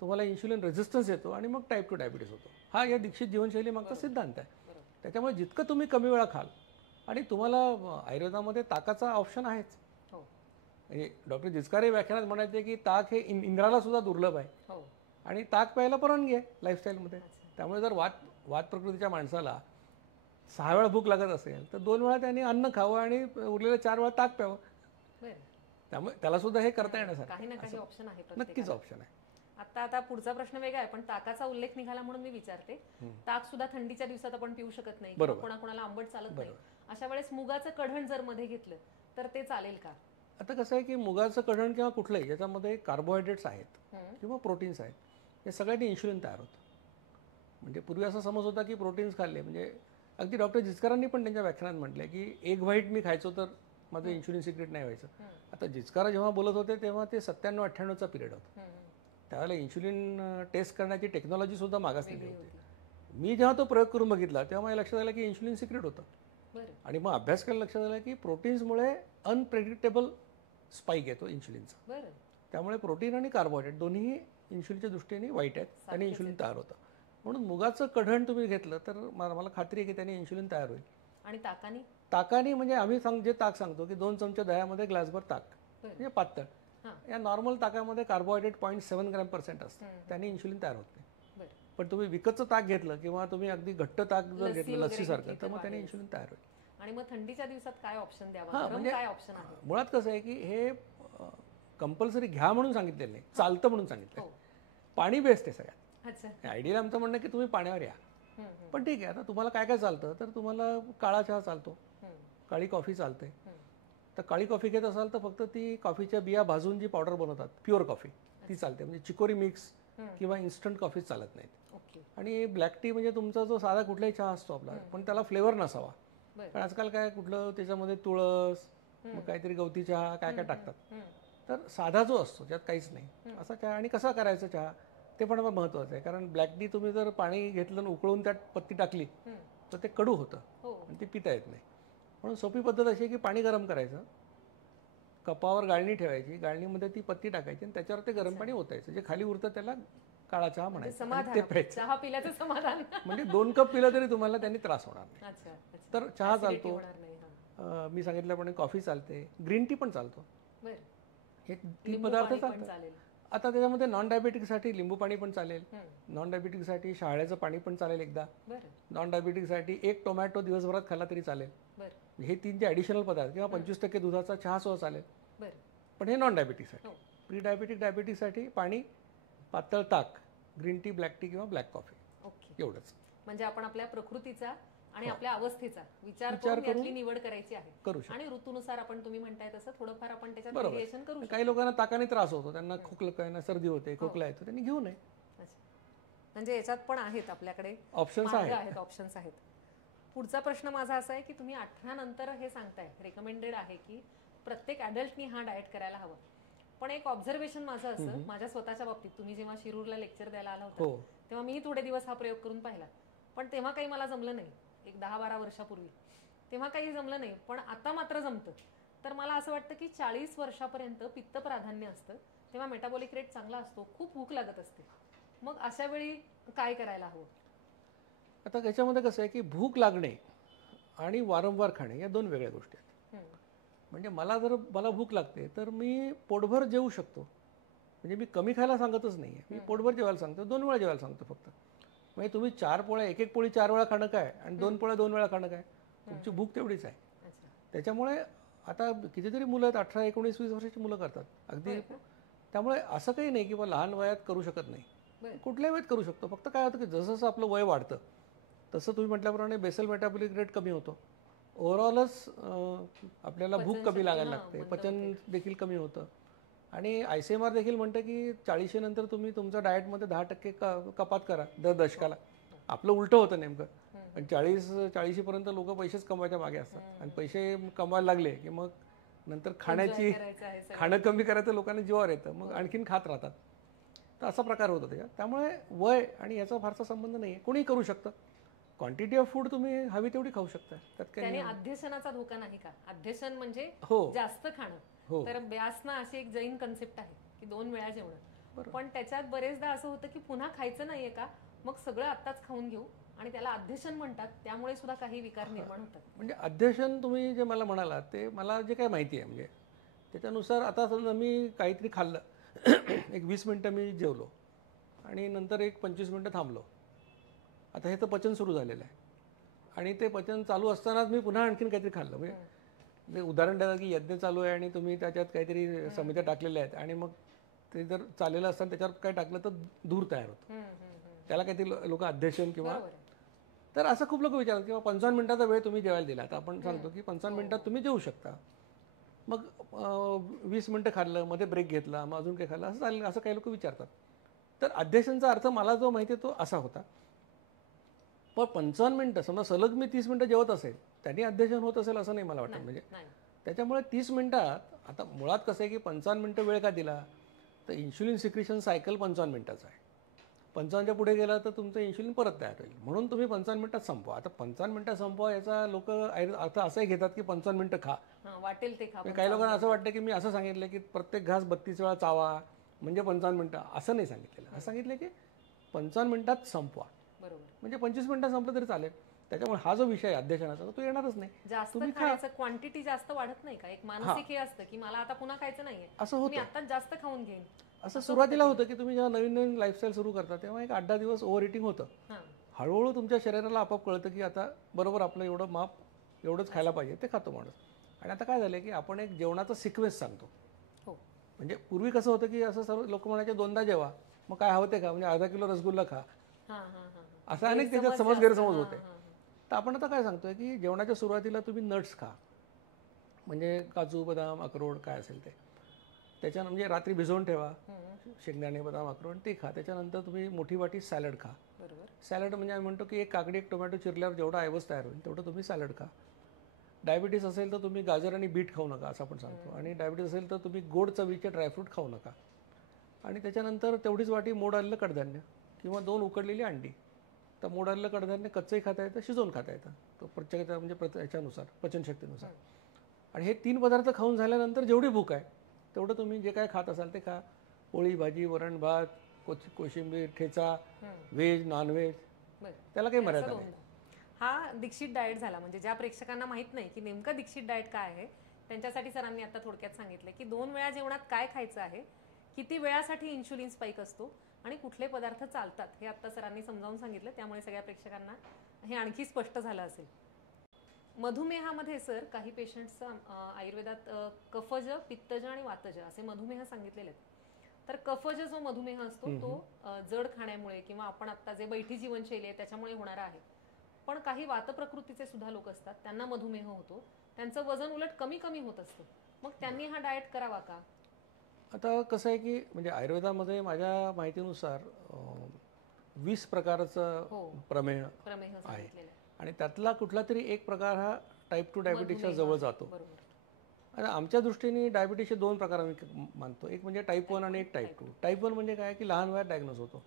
तुम्हाला इन्शुलिन रेझिस्टन्स येतो आणि मग टाईप 2 डायबिटीस होतो. हा या दीक्षित जीवनशैली मागचा सिद्धांत आहे. त्याच्यामुळे जितकं तुम्ही कमी वेळा खाल, आणि तुम्हाला आयुर्वेदामध्ये ताकाचा ऑप्शन आहेच. म्हणजे डॉक्टर जिचकारे व्याख्यानात म्हणायचे की ताक हे इंद्राला सुद्धा दुर्लभ आहे आणि ताक प्यायला परवानगी आहे लाईफस्टाईलमध्ये. त्यामुळे जर वात प्रकृतीच्या माणसाला 6 वेळा भूक लागत असेल तर 2 वेळा त्यांनी अन्न खावं आणि उरलेल्या 4 वेळा ताक प्यावं. त्यामुळे त्याला सुद्धा हे करता येण्यासारखं काही ना काही ऑप्शन आहे, नक्कीच ऑप्शन आहे. आता पुढचा प्रश्न वेगळा आहे, पण ताकाचा उल्लेख निघाला म्हणून मी विचारते. ताक सुद्धा थंडीच्या दिवसात आपण पिऊ शकत नाही, कोणाकोणाला आंबट चालत नाही. अशा वेळेस मुगाचं कढण जर मध्ये घेतलं तर ते चालेल का? आता कसं आहे की मुगाचं कढण किंवा कुठलंही ज्याच्यामध्ये कार्बोहायड्रेट्स आहेत किंवा प्रोटीन्स आहेत, हे सगळ्यांनी इन्शुलिन तयार होतं. म्हणजे पूर्वी असा समज होता की प्रोटीन्स खाल्ले म्हणजे अगदी डॉक्टर जिचकारांनी पण त्यांच्या व्याख्यानात म्हटलंय की एक व्हाईट मी खायचो तर माझं इन्शुलिन सिक्रेट नाही व्हायचं. आता जिचकारा जेव्हा बोलत होते तेव्हा ते 97-98चा पिरियड होता. त्यावेळेला इन्शुलिन टेस्ट करण्याची टेक्नॉलॉजी सुद्धा मागासलेली होती. मी जेव्हा तो प्रयोग करून बघितला तेव्हा मला लक्षात आलं की इन्शुलिन सिक्रेट होतं. आणि मग अभ्यास करायला लक्षात आलं की प्रोटीन्समुळे अनप्रेडिक्टेबल स्पाईक येतो इन्शुलिनचा. त्यामुळे प्रोटीन आणि कार्बोहायड्रेट दोन्ही इन्शुलिनच्या दृष्टीने वाईट आहेत आणि इन्शुलिन तयार होतं. म्हणून मुगाचं कढण तुम्ही घेतलं तर मला खात्री आहे की त्याने इन्शुलिन तयार होईल. आणि ताकानी म्हणजे आम्ही जे ताक सांगतो की 2 चमचे दह्यामध्ये ग्लासभर ताक म्हणजे पातळ. या नॉर्मल ताकामध्ये कार्बोहायड्रेट 0.7 ग्रॅम% असतं, त्याने इन्शुलिन तयार होत नाही. पण तुम्ही विकतचं ताक घेतलं किंवा तुम्ही अगदी घट्ट ताक जर घेतलं लस्सीसारखं तर मग त्याने इन्शुलिन तयार होईल. आणि मग थंडीच्या दिवसात काय ऑप्शन द्यावा, म्हणजे काय ऑप्शन आहे? मुळात कसं आहे की हे कंपल्सरी घ्या म्हणून सांगितलेलं नाही, चालतं म्हणून सांगितलं. पाणी बेस्ट आहे सगळ्यात. आयडियल आमचं म्हणणं की तुम्ही पाण्यावर या. पण ठीक आहे, आता तुम्हाला काय काय चालतं तर तुम्हाला काळा चहा चालतो, काळी कॉफी चालते. तर काळी कॉफी घेत असाल तर फक्त ती कॉफीच्या बिया भाजून जी पावडर बनवतात प्युअर कॉफी ती चालते. म्हणजे चिकोरी मिक्स किंवा इन्स्टंट कॉफी चालत नाहीत. आणि ब्लॅक टी म्हणजे तुमचा जो साधा कुठलाही चहा असतो आपला, पण त्याला फ्लेवर नसावा. पण आजकाल काय कुठलं त्याच्यामध्ये तुळस मग काहीतरी गवती चहा काय काय टाकतात. तर साधा जो असतो ज्यात काहीच नाही असा चहा. आणि कसा करायचा चहा ते पण महत्वाचं आहे, कारण ब्लॅक टी तुम्ही जर पाणी घेतलं उकळून त्यात पत्ती टाकली तर ते कडू होतं आणि ते पिता येत नाही. म्हणून सोपी पद्धत अशी आहे की पाणी गरम करायचं, कपावर गाळणी ठेवायची, गाळणीमध्ये ती पत्ती टाकायची आणि त्याच्यावर ते गरम पाणी ओतायचं. जे खाली उरतं त्याला काळा चहा म्हणायचं आणि ते समाधान, प्यायचं. चहा पिल्याचं समाधान. म्हणजे 2 कप पिलं तरी तुम्हाला त्यांनी त्रास होणार नाही. अच्छा अच्छा. तर चहा Acidity चालतो, होणार नाही. हां. मी सांगितल्याप्रमाणे कॉफी चालते, ग्रीन टी पण चालतो. बरं. हे 3 लिंबू पदार्थ पाणी पण चालतात. चालेल. आता त्याच्यामध्ये नॉन डायबेटिकसाठी लिंबू पाणी पण चालेल, हं. नॉन डायबेटिकसाठी शहाळ्याचं पाणी पण चालेल एकदा, बरं नॉन डायबेटिकसाठी 1 टोमॅटो दिवसभरात खाल्ला तरी चालेल. बरं हे 3 जे ॲडिशनल पदार्थ किंवा 25% दुधाचा चहा सुद्धा चालेल. बरं. पण हे नॉन डायबेटिकसाठी. हो. प्री डायबेटिकसाठी पाणी, पातळ ताक, ग्रीन टी, ब्लॅक टी किंवा ब्लॅक कॉफी, ओके. एवढंच म्हणजे आपण आपल्या प्रकृतीचा आणि हो. आपल्या अवस्थेचा विचार विचार करून करून यातली निवड करायची आहे. करू शकतो. आणि ऋतूनुसार आपण तुम्ही म्हणताय तसं थोडंफार आपण त्याच्यात बरोबर. व्हेरिएशन करू शकतो. काही लोकांना ताकाने त्रास होतो, त्यांना खोकला, सर्दी होते, खोकला येतो, त्यांनी घेऊ नये. अच्छा. म्हणजे याच्यात पण आहेत आपल्याकडे ऑप्शन्स मार्ग आहेत. आहेत, ऑप्शन्स आहेत. पुढचा प्रश्न माझा असा आहे की तुम्ही 18 नंतर हे सांगताय, रेकमेंडेड आहे की प्रत्येक ॲडल्टनी हा डाएट करायला हवा. पण एक ऑब्झर्वेशन माझं असं, माझ्या स्वतःच्या बाबतीत, तुम्ही जेव्हा शिरूरला लेक्चर द्यायला आला होता हो. तेव्हा मी थोडे दिवस हा प्रयोग करून पाहिला, पण तेव्हा काही मला जमलं नाही. एक 10-12 वर्षापूर्वी तेव्हा काही जमलं नाही, पण आता मात्र जमतं. तर मला असं वाटतं की 40 वर्षापर्यंत पित्त प्राधान्य असतं, तेव्हा मेटाबॉलिक रेट चांगला असतो, खूप भूक लागत असते. मग अशा वेळी काय करायला हवं? आता त्याच्यामध्ये कसं आहे की भूक लागणे आणि वारंवार खाणे या 2 वेगळ्या गोष्टी आहेत. म्हणजे मला भूक लागते तर मी पोटभर जेवू शकतो. म्हणजे मी कमी खायला सांगतच नाही आहे, मी पोटभर जेवायला सांगतो, 2 वेळा जेवायला सांगतो फक्त. म्हणजे तुम्ही 4 पोळ्या, एक पोळी 4 वेळा खाणं काय आणि 2 पोळ्या 2 वेळा खाणं काय, तुमची भूक तेवढीच आहे. त्याच्यामुळे आता कितीतरी मुलं आहेत, 18, 19, 20 वर्षाची मुलं करतात अगदी. त्यामुळे असं काही नाही की बा लहान वयात करू शकत नाही, कुठल्याही वयात करू शकतो. फक्त काय होतं की जसं जसं आपलं वय वाढतं तसं तुम्ही म्हटल्याप्रमाणे बेसल मेटाबॉलिक रेट कमी होतो, ओव्हरऑलच आपल्याला भूक कमी लागायला लागते, पचन देखील कमी होतं. आणि ICMR देखील म्हणतं की 40 नंतर तुम्ही तुमच्या डाएटमध्ये 10% कपात करा दर दशकाला. आपलं उलटं होतं नेमकं. पण 40 पर्यंत लोक पैसेच कमवायच्या मागे असतात आणि पैसे कमवायला लागले की मग नंतर खाणं कमी करायचं लोकांना जीवावर येतं, मग आणखीन खात राहतात. तर असा प्रकार होतो त्याच्यात. त्यामुळे वय आणि याचा फारसा संबंध नाही आहे, कोणीही करू शकतं. क्वांटिटी ऑफ फूड तुम्ही हवी तेवढी खाऊ शकता, त्यात काही त्याने अध्यसनाचा धोका नाही का? अध्यसन म्हणजे हो. जास्त खाणं. हो. तर व्यासना अशी एक जैन कन्सेप्ट आहे की 2 वेळा जेवणं. पण त्याच्यात बरेचदा असं होतं की पुन्हा खायचं नाहीये का, मग सगळं आत्ताच खाऊन घेऊ, आणि त्याला अध्यसन म्हणतात. त्यामुळे सुद्धा काही विकार निर्माण होतात. म्हणजे अध्यसन तुम्ही जे मला म्हणालात ते मला जे काय माहिती आहे, म्हणजे त्याच्यानुसार आता समजा मी काहीतरी खाल्लं एक 20 मिनटं मी जेवलो आणि नंतर एक 25 मिनटं थांबलो. आता हे तर पचन सुरू झालेलं आहे आणि ते पचन चालू असतानाच मी पुन्हा आणखीन काहीतरी खाल्लं. म्हणजे उदाहरण द्यायला की यज्ञ चालू आहे आणि तुम्ही त्याच्यात काहीतरी समित्या टाकलेल्या आहेत आणि मग ते जर चाललेलं असताना त्याच्यावर काय टाकलं तर धूर तयार होतो, त्याला काहीतरी लोक अध्यसन किंवा. तर असं खूप लोक विचारतात किंवा 55 मिनिटाचा वेळ तुम्ही जेवायला दिला, तर आपण सांगतो की 55 मिनिटात तुम्ही जेवू शकता. मग 20 मिनिटं खाल्लं, मध्ये ब्रेक घेतला, मग अजून काही खाल्लं, असं चालेल, असं काही लोक विचारतात. तर अध्यसनचा अर्थ मला जो माहिती आहे तो असा होता. पण 55 मिनिटं समजा सलग मी 30 मिनिटं जेवत असेल, त्यांनी अध्यसन होत असेल असं नाही मला वाटतं. म्हणजे त्याच्यामुळे 30 मिनिटात आता मुळात कसं आहे की 55 मिनिटं वेळ का दिला, तर इन्शुलिन सिक्रेशन सायकल 55 मिनिटाचं आहे. 55च्या पुढे गेला तर तुमचं इन्शुलिन परत तयार होईल, म्हणून तुम्ही 55 मिनिटात संपवा. आता 55 मिनिटात संपवा याचा लोक अर्थ असंही घेतात की 55 मिनिटं खा, वाटेल ते खा. काही लोकांना असं वाटतं की मी असं सांगितलं की प्रत्येक घास 32 वेळा चावा म्हणजे 55 मिनिटं, असं नाही सांगितलेलं. असं सांगितलं की 55 मिनिटात संपवा, म्हणजे 25 मिनिटात संपलं तरी चालेल. त्याच्यामुळे हा जो विषय आहे अध्यसनाचा तो येणारच नाही. जास्त खायचं क्वांटिटी जास्त वाढत नाही का? एक मानसिक हे असतं की मला आता पुन्हा खायचं नाहीये, असं होतं. मी आता जास्त खाऊन घेईन. असं सुरुवातीला होतं की तुम्ही जेव्हा नवीन लाईफस्टाईल सुरू करता तेव्हा एक 8-10 दिवस ओव्हर इटिंग होतं. हळूहळू तुमच्या शरीराला आपोआप कळतं की आता बरोबर आपलं एवढं माप, एवढंच खायला पाहिजे, ते खातो माणूस. आणि आता काय झालं की आपण एक जेवणाचा सिक्वेन्स सांगतो. म्हणजे पूर्वी कसं होतं की असं सर्व लोक म्हणायचे 2दा जेवा, मग काय हवं ते खा, म्हणजे अर्धा किलो रसगुल्ला खा, असं अनेक त्याच्यात गैरसमज होते. तर आपण आता काय सांगतोय की जेवणाच्या सुरुवातीला तुम्ही नट्स खा, म्हणजे काजू, बदाम, अक्रोड काय असेल ते. त्याच्यानं म्हणजे रात्री भिजवून ठेवा, शेंगदाणे, बदाम, अक्रोड ते खा. त्याच्यानंतर तुम्ही मोठी वाटी सॅलड खा. सॅलड म्हणजे आम्ही म्हणतो की एक काकडी, एक टोमॅटो चिरल्यावर जेवढा आयवस तयार होईल तेवढं तुम्ही सॅलड खा. डायबिटीस असेल तर तुम्ही गाजर आणि बीट खाऊ नका असं आपण सांगतो. आणि डायबिटीस असेल तर तुम्ही गोड चवीचे ड्रायफ्रूट खाऊ नका. आणि त्याच्यानंतर तेवढीच वाटी मोड आलेलं कडधान्य किंवा 2 उकडलेली अंडी. तर मोड आलेलं कडधान्य कच्चंही खाता येतं, शिजवून खाता येतं, तो प्रत्येक म्हणजे याच्यानुसार, पचनशक्तीनुसार. आणि हे 3 पदार्थ खाऊन झाल्यानंतर जेवढी भूक आहे तेवढं तुम्ही जे काय खात असाल ते खा. पोळी भाजी वरण भात कोशिंबीर ठेचा व्हेज नॉनव्हेज त्याला काही मर्यादा नाही. हा दीक्षित डाएट झाला. म्हणजे ज्या प्रेक्षकांना माहित नाही की नेमकं दीक्षित डाएट काय आहे त्यांच्यासाठी सरांनी आता थोडक्यात सांगितलं की 2 वेळा जेवणात काय खायचं आहे, किती वेळासाठी इन्शुलिन स्पाइक असतो आणि कुठले पदार्थ चालतात हे आता सरांनी समजावून सांगितलं. त्यामुळे सगळ्या प्रेक्षकांना हे आणखी स्पष्ट झालं असेल. मधुमेहामध्ये सर काही पेशंट्सचा आयुर्वेदात कफज पित्तज आणि वातज असे मधुमेह सांगितलेले आहेत. तर कफज जो मधुमेह असतो तो जड खाण्यामुळे किंवा आपण आता जे बैठी जीवनशैली आहे त्याच्यामुळे होणारा आहे. पण काही वात प्रकृतीचे सुद्धा लोक असतात त्यांना मधुमेह होतो, त्यांचं वजन उलट कमी कमी होत असतं. मग त्यांनी हा डाएट करावा का? आता कसं आहे की म्हणजे आयुर्वेदामध्ये माझ्या माहितीनुसार 20 प्रकारचं प्रमेह आहे आणि त्यातला कुठला तरी एक प्रकार हा टाईप 2 डायबिटीसच्या जवळ जातो. आणि आमच्या दृष्टीने डायबिटीसचे 2 प्रकार आम्ही मानतो. एक म्हणजे टाईप 1 आणि एक टाईप 2. टाईप 1 म्हणजे काय की लहान वयात डायग्नोज होतो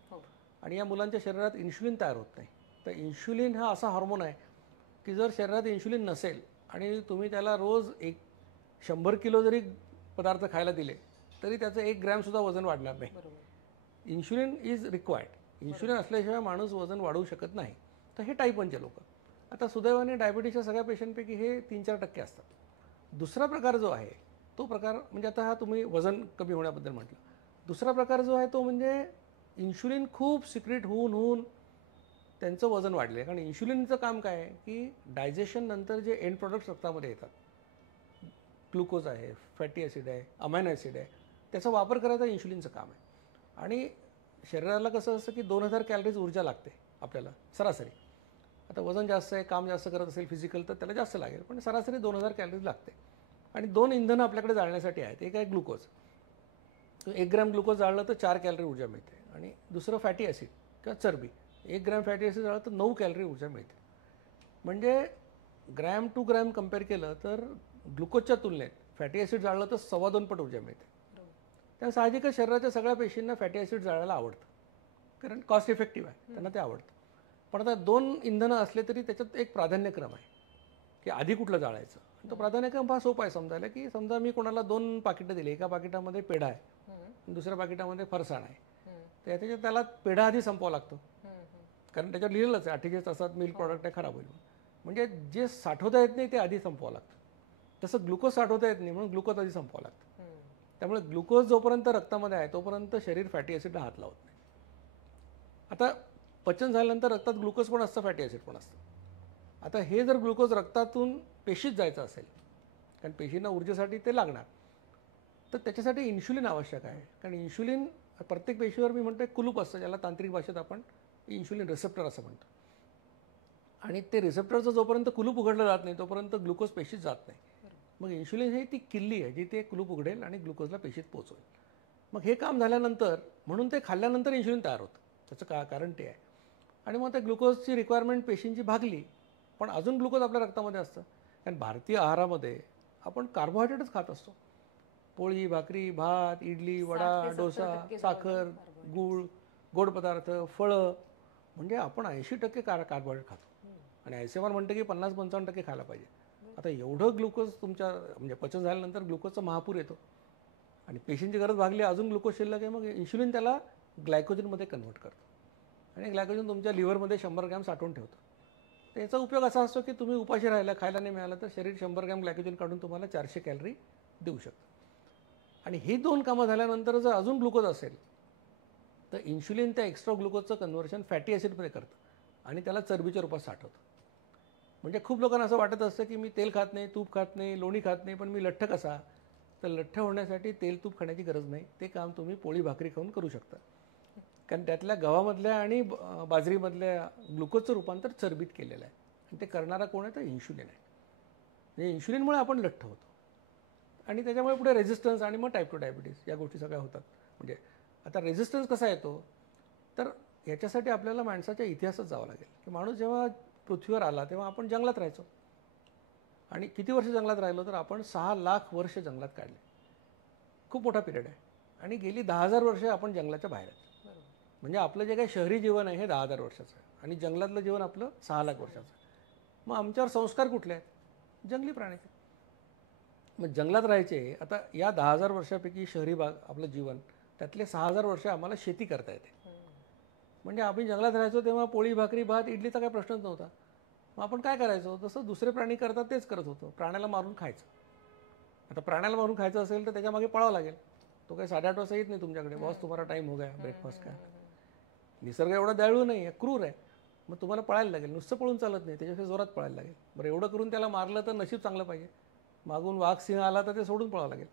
आणि या मुलांच्या शरीरात इन्शुलिन तयार होत नाही. तर इन्शुलिन हा असा हार्मोन आहे की जर शरीरात इन्शुलिन नसेल आणि तुम्ही त्याला रोज 100 किलो जरी पदार्थ खायला दिले तरी त्याचं 1 ग्रॅमसुद्धा वजन वाढणार नाही. Insulin is required. इन्शुलिन असल्याशिवाय माणूस वजन वाढवू शकत नाही. तर हे टाईप 1चे लोक. आता सुदैवाने डायबिटीसच्या सगळ्या पेशंटपैकी हे 3-4% असतात. दुसरा प्रकार जो आहे तो प्रकार म्हणजे आता हा तुम्ही वजन कमी होण्याबद्दल म्हटलं. दुसरा प्रकार जो आहे तो म्हणजे इन्शुलिन खूप सिक्रेट होऊन त्यांचं वजन वाढलं आहे. कारण इन्शुलिनचं काम काय आहे की डायजेशन नंतर जे एंड प्रोडक्ट्स रक्तामध्ये येतात, ग्लुकोज आहे, फॅटी ॲसिड आहे, अमायनो ॲसिड आहे, त्याचा वापर करायचं इन्शुलिनचं काम आहे. आणि शरीराला कसं असतं की 2000 कॅलरीज ऊर्जा लागते आपल्याला सरासरी. आता वजन जास्त आहे, काम जास्त करत असेल फिजिकल तर त्याला जास्त लागेल, पण सरासरी 2000 कॅलरीज लागते. आणि 2 इंधनं आपल्याकडे जाळण्यासाठी आहेत. एक आहे ग्लुकोज. 1 ग्रॅम ग्लुकोज जाळलं तर 4 कॅलरी ऊर्जा मिळते. आणि दुसरं फॅटी ॲसिड किंवा चरबी. 1 ग्रॅम फॅटी ॲसिड जाळलं तर 9 कॅलरी ऊर्जा मिळते. म्हणजे ग्रॅम टू ग्रॅम कम्पेअर केलं तर ग्लुकोजच्या तुलनेत फॅटी ॲसिड जाळलं तर 2.25 पट ऊर्जा मिळते. त्या साहजिकच शरीराच्या सगळ्या पेशींना फॅटी ॲसिड जाळायला आवडतं कारण कॉस्ट इफेक्टिव्ह आहे, त्यांना ते आवडतं. पण आता 2 इंधनं असले तरी त्याच्यात एक प्राधान्यक्रम आहे की आधी कुठलं जाळायचं. तो प्राधान्यक्रम फार सोपा आहे समजायला की समजा मी कोणाला 2 पाकिटं दिली, एका पाकिटामध्ये पेढा आहे दुसऱ्या पाकिटामध्ये फरसाण आहे, तर त्याच्यात त्याला पेढा आधी संपवावा लागतो कारण त्याच्यावर लिहिलेलंच आहे 48 तासात मिल्क प्रॉडक्ट आहे खराब होईल. म्हणजे जे साठवता येत नाही ते आधी संपवावं लागतं. तसं ग्लुकोज साठवता येत नाही म्हणून ग्लुकोज आधी संपवावं लागतं. त्यामुळे ग्लुकोज जोपर्यंत रक्तामध्ये आहे तोपर्यंत शरीर फॅटी ॲसिडला हात लावत नाही. आता पचन झाल्यानंतर रक्तात ग्लुकोज पण असतं, फॅटी ॲसिड पण असतं. आता हे जर ग्लुकोज रक्तातून पेशीत जायचं असेल कारण पेशींना ऊर्जेसाठी ते लागणार, तर त्याच्यासाठी इन्शुलिन आवश्यक आहे. कारण इन्शुलिन प्रत्येक पेशीवर मी म्हणतो एक कुलूप असतं ज्याला तांत्रिक भाषेत आपण इन्शुलिन रिसेप्टर असं म्हणतो. आणि ते रिसेप्टरचं जोपर्यंत कुलूप उघडलं जात नाही तोपर्यंत ग्लुकोज पेशीत जात नाही. मग इन्शुलिन ही ती किल्ली आहे जी ते कुलूप उघडेल आणि ग्लुकोजला पेशीत पोचवेल. मग हे काम झाल्यानंतर म्हणून ते खाल्ल्यानंतर इन्शुलिन तयार होतं. त्याचं कारण ते आहे. आणि मग त्या ग्लुकोजची रिक्वायरमेंट पेशींची भागली पण अजून ग्लुकोज आपल्या रक्तामध्ये असतं. कारण भारतीय आहारामध्ये आपण कार्बोहायड्रेटच खात असतो. पोळी भाकरी भात इडली वडा डोसा साखर गूळ गोड पदार्थ फळं म्हणजे आपण 80% कार्बोहायड्रेट खातो. आणि आयसीएमआर म्हणते की 50-55% खायला पाहिजे. आता एवढं ग्लुकोज तुमच्या म्हणजे पचन झाल्यानंतर ग्लुकोजचा महापूर येतो आणि पेशींची गरज भागली अजून ग्लुकोज शिल्लक आहे. मग इन्शुलिन त्याला ग्लायकोजनमध्ये कन्व्हर्ट करतो आणि ग्लायकोजन तुमच्या लिव्हरमध्ये 100 ग्रॅम साठवून ठेवतं. तर याचा उपयोग असा असतो की तुम्ही उपाशी राहिला खायला नाही मिळालं तर शरीर 100 ग्रॅम ग्लायकोजन काढून तुम्हाला 400 कॅलरी देऊ शकतं. आणि ही 2 कामं झाल्यानंतर जर अजून ग्लुकोज असेल तर इन्शुलिन त्या एक्स्ट्रा ग्लुकोजचं कन्व्हर्शन फॅटी ॲसिडमध्ये करतं आणि त्याला चरबीच्या रूपात साठवतं. म्हणजे खूप लोकांना असं वाटत असतं की मी तेल खात नाही तूप खात नाही लोणी खात नाही पण मी लठ्ठ कसा. तर लठ्ठ होण्यासाठी तेल तूप खाण्याची गरज नाही. ते काम तुम्ही पोळी भाकरी खाऊन करू शकता कारण त्यातल्या गव्हामधल्या आणि बाजरीमधल्या ग्लुकोजचं रूपांतर चरबीत केलेलं आहे. आणि ते करणारा कोण आहे तर इन्शुलिन आहे. म्हणजे इन्शुलिनमुळे आपण लठ्ठ होतो आणि त्याच्यामुळे पुढे रेझिस्टन्स आणि मग टाईप 2 डायबिटीस या गोष्टी सगळ्या होतात. म्हणजे आता रेझिस्टन्स कसा येतो तर याच्यासाठी आपल्याला माणसाच्या इतिहासात जावं लागेल की माणूस जेव्हा पृथ्वीवर आला तेव्हा आपण जंगलात राहायचो आणि किती वर्ष जंगलात राहिलो तर आपण 6 लाख वर्ष जंगलात काढले. खूप मोठा पिरियड आहे. आणि गेली 10,000 वर्ष आपण जंगलाच्या बाहेर आहेत. म्हणजे आपलं जे काही शहरी जीवन आहे हे 10,000 वर्षाचं आहे आणि जंगलातलं जीवन आपलं 6 लाख वर्षाचं आहे. मग आमच्यावर संस्कार कुठले आहेत जंगली प्राण्याचे. मग जंगलात राहायचे. आता या 10,000 वर्षापैकी शहरी भाग आपलं जीवन, त्यातले 6,000 वर्ष आम्हाला शेती करता येते. म्हणजे आम्ही जंगलात राहायचो तेव्हा पोळी भाकरी भात इडलीचा काही प्रश्नच नव्हता. मग आपण काय करायचो, जसं दुसरे प्राणी करतात तेच करत होतो, प्राण्याला मारून खायचं. आता प्राण्याला मारून खायचं असेल तर त्याच्या मागे पळावं लागेल. तो काही 8:30 वाजता येत नाही तुमच्याकडे, बॉस तुम्हाला टाईम हो गया ब्रेकफास्ट का. निसर्ग एवढा दयाळू नाही आहे, क्रूर आहे. मग तुम्हाला पळायला लागेल, नुसतं पळून चालत नाही, त्याच्यापेक्षा जोरात पळायला लागेल. बरं एवढं करून त्याला मारलं तर नशीब चांगलं पाहिजे, मागून वाघ सिंह आला तर ते सोडून पळावं लागेल.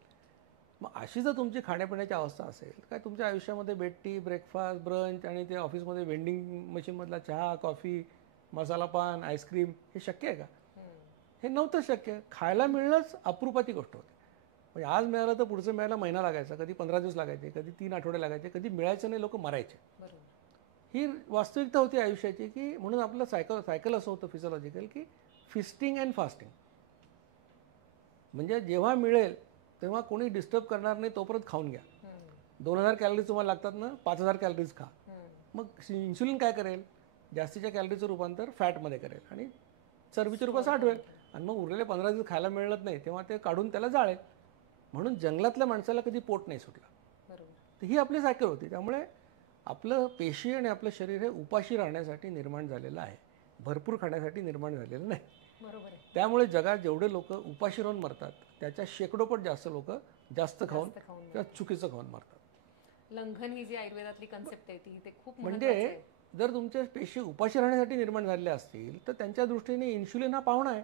मग अशी जर तुमची खाण्यापिण्याची अवस्था असेल, काय तुमच्या आयुष्यामध्ये बेड टी, ब्रेकफास्ट, ब्रंच आणि ते ऑफिसमध्ये वेंडिंग मशीनमधला चहा, कॉफी, मसाला पान, आईस्क्रीम हे शक्य आहे का? हे नव्हतं शक्य. खायला मिळणंच अप्रूपाची गोष्ट होती. म्हणजे आज मिळालं तर पुढचं मिळायला महिना लागायचा, कधी 15 दिवस लागायचे, कधी 3 आठवडे लागायचे, कधी मिळायचं नाही, लोक मरायचे. ही वास्तविकता होती आयुष्याची. की म्हणून आपलं सायकल असं होतं फिजिओलॉजिकल, की फिस्टिंग अँड फास्टिंग. म्हणजे जेव्हा मिळेल तेव्हा कोणी डिस्टर्ब करणार नाही तोपर्यंत खाऊन घ्या. 2000 कॅलरीज तुम्हाला लागतात ना, 5000 कॅलरीज खा. मग इन्सुलिन काय करेल, जास्तीच्या कॅलरीचं रूपांतर फॅटमध्ये करेल आणि चरबीचे रूपात साठवेल. आणि मग उरलेले 15 दिवस खायला मिळत नाही तेव्हा ते काढून त्याला जाळेल. म्हणून जंगलातल्या माणसाला कधी पोट नाही सुटला. तर ही आपली सायकल होती. त्यामुळे आपलं पेशी आणि आपलं शरीर हे उपाशी राहण्यासाठी निर्माण झालेलं आहे, भरपूर खाण्यासाठी निर्माण झालेलं नाही. बरोबर आहे. त्यामुळे जगात जेवढे लोक उपाशी राहून मरतात त्याच्या शेकडोपट जास्त लोक जास्त खाऊन किंवा चुकीचं खाऊन मरतात. लंघन ही जी आयुर्वेदातली कन्सेप्ट आहे ती ते खूप म्हणजे जर तुमच्या पेशी उपाशी राहण्यासाठी निर्माण झालेल्या असतील तर त्यांच्या दृष्टीने इन्शुलिन हा पाहुणा आहे.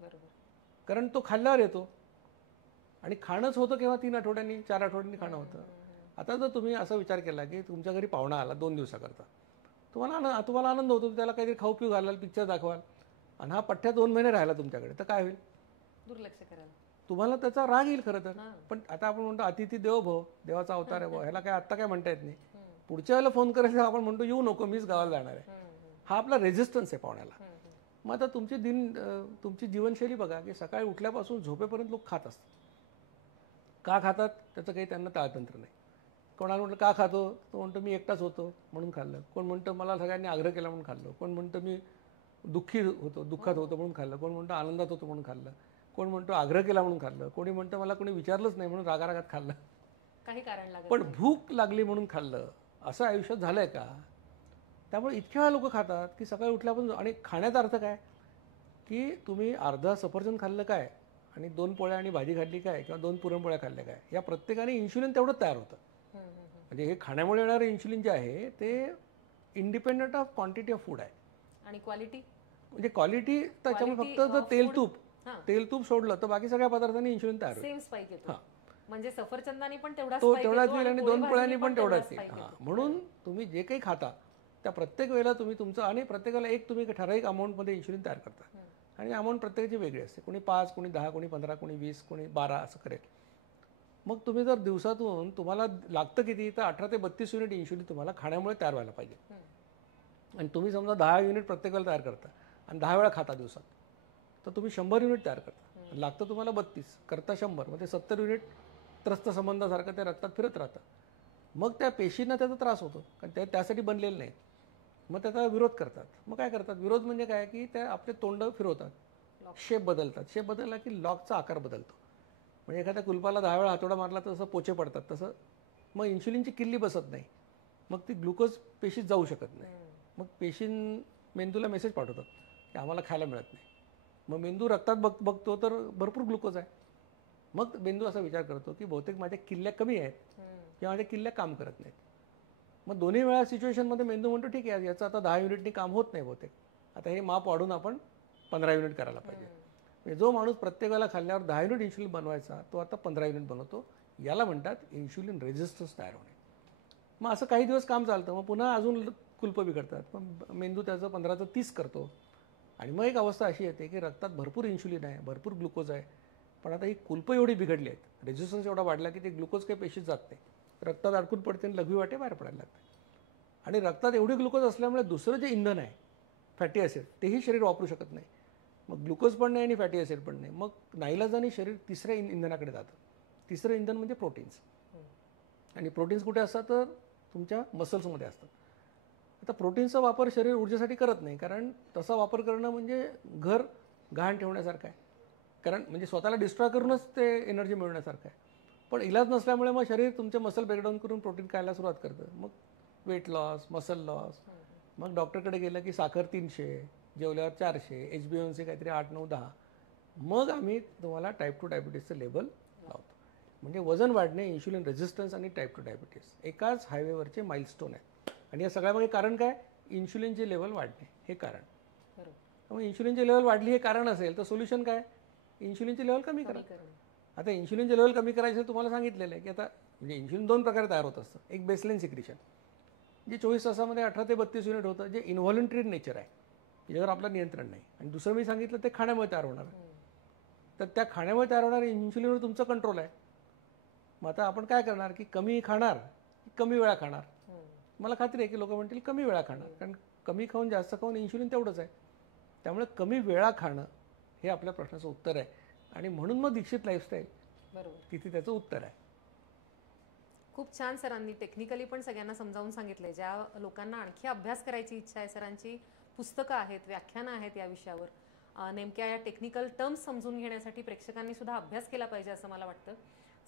बरोबर. कारण तो खाल्ल्यावर येतो आणि खाणंच होतं केव्हा 3 आठवड्यांनी 4 आठवड्यांनी खाणं होतं. आता जर तुम्ही असा विचार केला की तुमच्या घरी पाहुणा आला 2 दिवसाकरता, तुम्हाला आनंद होतो, त्याला काहीतरी खाऊ पिऊ घालाल, पिक्चर दाखवाल, आणि हा पठ्ठ्या 2 महिने राहिला तुमच्याकडे, तर काय होईल? दुर्लक्ष करायला तुम्हाला त्याचा राग येईल खरं तर. पण आता आपण म्हणतो अतिथी देवो भव, देवाचा अवतार आहे भाऊ, ह्याला काय आत्ता काय म्हणता येत नाही. पुढच्या वेळेला फोन करायला आपण म्हणतो येऊ नको, मीच गावाला जाणार आहे. हा आपला रेझिस्टन्स आहे पाहुण्याला. मग आता तुमची जीवनशैली बघा, की सकाळी उठल्यापासून झोपेपर्यंत लोक खात असतात. का खातात त्याचं काही त्यांना ताळतंत्र नाही. कोणाला म्हटलं का खातो, तो म्हणतो मी एकटाच होतो म्हणून खाल्लं. कोण म्हणतं मला सगळ्यांनी आग्रह केला म्हणून खाल्लं. कोण म्हणतं मी दुःखात होतो म्हणून खाल्लं. कोण म्हणतं आनंदात होतो म्हणून खाल्लं. कोण म्हणतो आग्रह केला म्हणून खाल्लं. कोणी म्हणतं मला कोणी विचारलंच नाही म्हणून रागारागात खाल्लं. काही कारण लागत पण भूक लागली म्हणून खाल्लं, असं आयुष्यात झालंय का? त्यामुळे इतक्या वेळा लोक खातात की सकाळी उठल्यापासून. आणि खाण्याचा अर्थ काय, की तुम्ही अर्धा सफरचंद खाल्लं काय आणि 2 पोळ्या आणि भाजी खाल्ली काय किंवा 2 पुरणपोळ्या खाल्ल्या काय, या प्रत्येकाने इन्शुलिन तेवढंच तयार होतं. म्हणजे हे खाण्यामुळे येणारं इन्शुलिन जे आहे ते independent of quantity of food आहे. आणि क्वालिटी म्हणजे क्वालिटी त्याच्यामुळे फक्त जर तेल तूप सोडलं तर बाकी सगळ्या पदार्थांनी इन्शुलिन तयार होतं. सेम्स पाहिजे. म्हणजे सफरचंदानी पण तेवढाच येईल आणि 2 पोळ्यांनी पण तेवढाच येईल. म्हणून तुम्ही जे काही खाता त्या प्रत्येक वेळेला तुम्ही तुमचं, आणि प्रत्येकाला तुम्ही ठराविक अमाऊंटमध्ये इन्शुलिन तयार करता. आणि अमाऊंट प्रत्येकाची वेगळी असते. कोणी 5, कोणी 10, कोणी 15, कोणी 20, कोणी 12 असं करेल. मग तुम्ही जर दिवसातून तुम्हाला लागतं किती, तर 18 ते 32 युनिट इन्शुलिन तुम्हाला खाण्यामुळे तयार व्हायला पाहिजे. आणि तुम्ही समजा 10 युनिट प्रत्येक वेळेला तयार करता आणि 10 वेळा खाता दिवसात, तर तुम्ही 100 युनिट तयार करता. लागतं तुम्हाला 32 करता 100, म्हणजे 70 युनिट त्रस्त संबंधासारखं ते रक्तात फिरत राहतं. मग त्या पेशींना त्याचा त्रास होतो, कारण ते त्यासाठी बनलेले नाहीत. मग त्याचा विरोध करतात. मग काय करतात, विरोध म्हणजे काय, की ते आपले तोंड फिरवतात, शेप बदलतात. शेप बदलला की लॉकचा आकार बदलतो. म्हणजे एखाद्या कुलपाला 10 वेळा हातोडा मारला तर तसं पोचे पडतात, तसं मग इन्शुलिनची किल्ली बसत नाही. मग ती ग्लुकोज पेशीत जाऊ शकत नाही. मग मेंदूला मेसेज पाठवतात की आम्हाला खायला मिळत नाही. मग मेंदू रक्तात बघतो तर भरपूर ग्लुकोज आहे. मग मेंदू असा विचार करतो की बहुतेक माझ्या किल्ल्या कमी आहेत किंवा माझ्या किल्ल्या काम करत नाहीत. मग दोन्ही वेळा सिच्युएशनमध्ये मेंदू म्हणतो ठीक आहे, याचं आता 10 युनिटनी काम होत नाही बहुतेक, आता हे माप वाढून आपण 15 युनिट करायला पाहिजे. म्हणजे जो माणूस प्रत्येक वेळेला खाल्ल्यावर 10 युनिट इन्शुलिन बनवायचा, तो आता 15 युनिट बनवतो. याला म्हणतात इन्शुलिन रेझिस्टन्स तयार होणे. मग असं काही दिवस काम चालतं, मग पुन्हा अजून कुल्प बिघडतात. मग मेंदू त्याचं 15चं 30 करतो. आणि मग एक अवस्था अशी येते की रक्तात भरपूर इन्शुलिन आहे, भरपूर ग्लुकोज आहे, पण आता ही कुल्प एवढी बिघडली आहेत, रेझिस्टन्स एवढा वाढला की ते ग्लुकोज काही पेशीत जात नाही, रक्तात अडकून पडते आणि लघवी वाटे बाहेर पडायला लागते. आणि रक्तात एवढी ग्लुकोज असल्यामुळे दुसरं जे इंधन आहे फॅटी ॲसिड, तेही शरीर वापरू शकत नाही. मग ग्लुकोज पण नाही आणि फॅटी ॲसिड पण नाही. मग नाईलाजाने शरीर तिसऱ्या इंधनाकडे जातं. तिसरं इंधन म्हणजे प्रोटीन्स. आणि प्रोटीन्स कुठे असतात, तर तुमच्या मसल्समध्ये असतात. आता प्रोटीन्सचा वापर शरीर ऊर्जेसाठी करत नाही, कारण तसा वापर करणं म्हणजे घर गहाण ठेवण्यासारखं आहे. कारण म्हणजे स्वतःला डिस्ट्रॉय करूनच ते एनर्जी मिळवण्यासारखं आहे. पण इलाज नसल्यामुळे मग शरीर तुमचे मसल ब्रेकडाऊन करून प्रोटीन खायला सुरुवात करतं. मग वेट लॉस, मसल लॉस. मग डॉक्टरकडे गेलं की साखर 300, जेवल्यावर 400, HbA1c काहीतरी 8, 9, 10. मग आम्ही तुम्हाला टाईप 2 डायबिटीसचं लेबल लावतो. म्हणजे वजन वाढणे, इन्शुलिन रेझिस्टन्स आणि टाईप 2 डायबिटीस एकाच हायवेवरचे माइलस्टोन आहेत. आणि या सगळ्यामागे कारण काय? इन्शुलिनची लेवल वाढणे हे कारण. मग इन्शुलिनची लेवल वाढली हे कारण असेल तर सोल्युशन काय? इन्शुलिनची लेवल कमी करा. आता इन्शुलिनची लेवल कमी करायची असेल तुम्हाला सांगितलेलं आहे की आता म्हणजे इन्शुलिन 2 प्रकारे तयार होत असतं. एक बेसलाईन सिक्रिशन जे 24 तासामध्ये 18 ते 32 युनिट होतं, जे इन्व्हॉलंटरी नेचर आहे, याच्यावर आपलं नियंत्रण नाही. आणि दुसरं मी सांगितलं ते खाण्यामुळे तयार होणार. तर त्या खाण्यामुळे तयार होणाऱ्या इन्शुलिनवर तुमचं कंट्रोल आहे. मग आता आपण काय करणार की कमी खाणार की कमी वेळा खाणार? मला खात्री आहे की लोक म्हणतील कमी वेळा खाणार, कारण कमी खाऊन जास्त खाऊन इन्शुलिन तेवढंच आहे. त्यामुळे कमी वेळा खाणं हे आपल्या प्रश्नाचं उत्तर आहे. आणि म्हणून मग दीक्षित लाईफस्टाईल बरोबर तिथे त्याचं उत्तर आहे. खूप छान सरांनी टेक्निकली पण सगळ्यांना समजावून सांगितलंय. ज्या लोकांना आणखी अभ्यास करायची इच्छा आहे, सरांची पुस्तकं आहेत, व्याख्यानं आहेत या विषयावर, नेमक्या या टेक्निकल टर्म्स समजून घेण्यासाठी प्रेक्षकांनी सुद्धा अभ्यास केला पाहिजे असं मला वाटतं.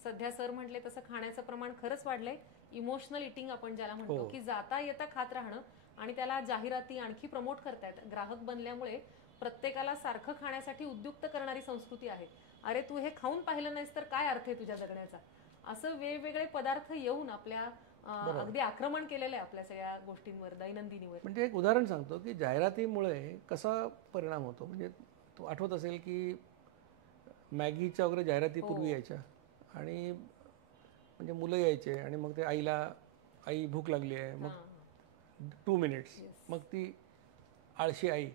सध्या सर म्हटले तसं खाण्याचं प्रमाण खरंच वाढलंय. इमोशनल इटिंग आपण ज्याला म्हणतो की जाता येता खात राहणं, आणि त्याला जाहिराती आणखी प्रमोट करतायत. ग्राहक बनल्यामुळे प्रत्येकाला सारखं खाण्यासाठी उद्युक्त करणारी संस्कृती आहे. अरे तू हे खाऊन पाहिलं नाहीस तर काय अर्थ आहे तुझ्या जगण्याचा? असं वेगवेगळे पदार्थ येऊन आपल्या अगदी आक्रमण केलेलं आहे आपल्या सगळ्या गोष्टींवर, दैनंदिनीवर. म्हणजे एक उदाहरण सांगतो की जाहिरातीमुळे कसा परिणाम होतो. म्हणजे तो आठवत असेल की मॅगीच्या वगैरे जाहिराती पूर्वी यायच्या, आणि म्हणजे मुलं यायचे आणि मग ते आई भूक लागली आहे, मग 2 मिनिट्स, मग ती आळशी आई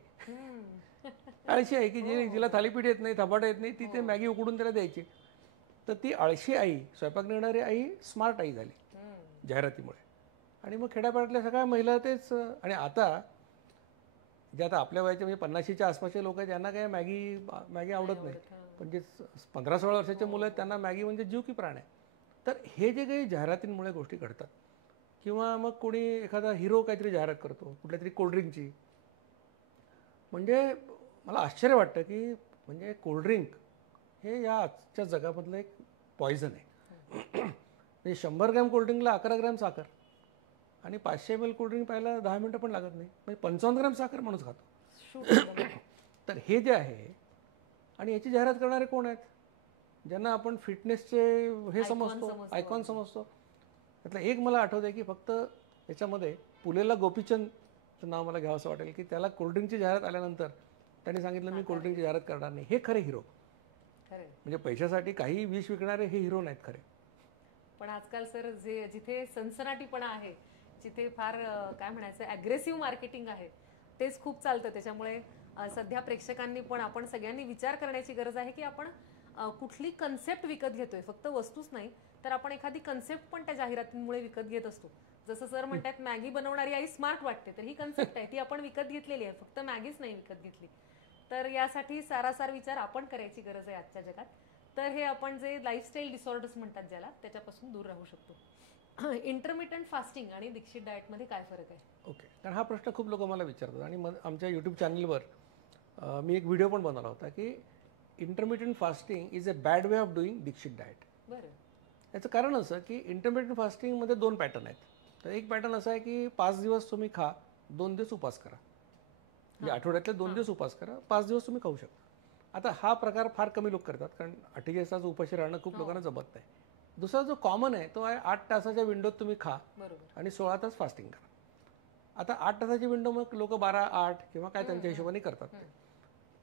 आळशी आई की जिला थालीपीठ येत नाही, धपाटा येत नाही, ती ते मॅगी उकडून त्याला द्यायची. तर ती आळशी आई, स्वयंपाक नेणारी आई स्मार्ट आई झाली जाहिरातीमुळे. आणि मग खेड्यापाड्यातल्या सगळ्या महिला तेच. आणि आता जे आता आपल्या वयाच्या म्हणजे 50च्या आसपासचे लोक आहेत, त्यांना काय मॅगी आवडत नाही. पण जे 15-16 वर्षाचे मुलं आहेत त्यांना मॅगी म्हणजे जीव की प्राण आहे. तर हे जे काही जाहिरातींमुळे गोष्टी घडतात, किंवा मग कोणी एखादा हिरो काहीतरी जाहिरात करतो कुठल्या तरी कोल्ड्रिंकची, म्हणजे मला आश्चर्य वाटतं की म्हणजे कोल्ड्रिंक हे या आजच्या जगामधलं एक पॉयझन आहे. म्हणजे 100 ग्रॅम कोल्ड्रिंकला 11 ग्रॅम साखर, आणि 500 ml कोल्ड्रिंक प्यायला 10 मिनिटं पण लागत नाही, म्हणजे 55 ग्रॅम साखर माणूस खातो. तर हे जे आहे, आणि याची जाहिरात करणारे कोण आहेत? ज्यांना आपण फिटनेसचे हे समजतो, आयकॉन समजतो. त्यातलं एक मला आठवतं की फक्त याच्यामध्ये पुलेला गोपीचंद नाव मला घ्यावं असं वाटेल की त्याला कोल्ड्रिंकची जाहिरात आल्यानंतर त्यांनी सांगितलं मी कोल्ड्रिंकची जाहिरात करणार नाही. हे खरे हिरो. म्हणजे पैशासाठी काही विष विकणारे हे हिरो नाहीत खरे. पण आजकाल सर जिथे सनसनाटीपणा आहे, जिथे फार काय म्हणायचं ॲग्रेसिव्ह मार्केटिंग आहे, तेच खूप चालतं. त्याच्यामुळे सध्या प्रेक्षकांनी पण आपण सगळ्यांनी विचार करण्याची गरज आहे की आपण कुठली कन्सेप्ट विकत घेतोय. फक्त वस्तूच नाही तर आपण एखादी कन्सेप्ट पण त्या जाहिरातींमुळे विकत घेत असतो. जसं सर म्हणतात मॅगी बनवणारी आई स्मार्ट वाटते, तर ही कन्सेप्ट आहे ती आपण विकत घेतलेली आहे, फक्त मॅगीच नाही विकत घेतली. तर यासाठी सारासार विचार आपण करायची गरज आहे आजच्या जगात. तर हे आपण जे लाईफस्टाईल डिसऑर्डर्स म्हणतात ज्याला, त्याच्यापासून दूर राहू शकतो. इंटरमिटंट फास्टिंग आणि दीक्षित डाएटमध्ये काय फरक आहे? ओके, कारण हा प्रश्न खूप लोक मला विचारतात. आणि मग आमच्या यूट्यूब चॅनलवर मी एक व्हिडिओ पण बनवला होता की intermittent fasting is a bad way of doing Dikshit diet. बरं. याचं कारण असं की इंटरमिटंट फास्टिंगमध्ये 2 पॅटर्न आहेत. तर एक पॅटर्न असा आहे की 5 दिवस तुम्ही खा, 2 दिवस उपास करा. म्हणजे आठवड्यातले 2 दिवस उपास करा, 5 दिवस तुम्ही खाऊ शकता. आता हा प्रकार फार कमी लोक करतात, कारण 48 तास उपाशी राहणं खूप लोकांना जमत नाही. दुसरा जो कॉमन आहे तो आहे 8 तासाच्या विंडोत तुम्ही खा आणि 16 तास फास्टिंग करा. आता 8 तासाची विंडो मग लोक 12-8 किंवा काय त्यांच्या हिशोबाने करतात.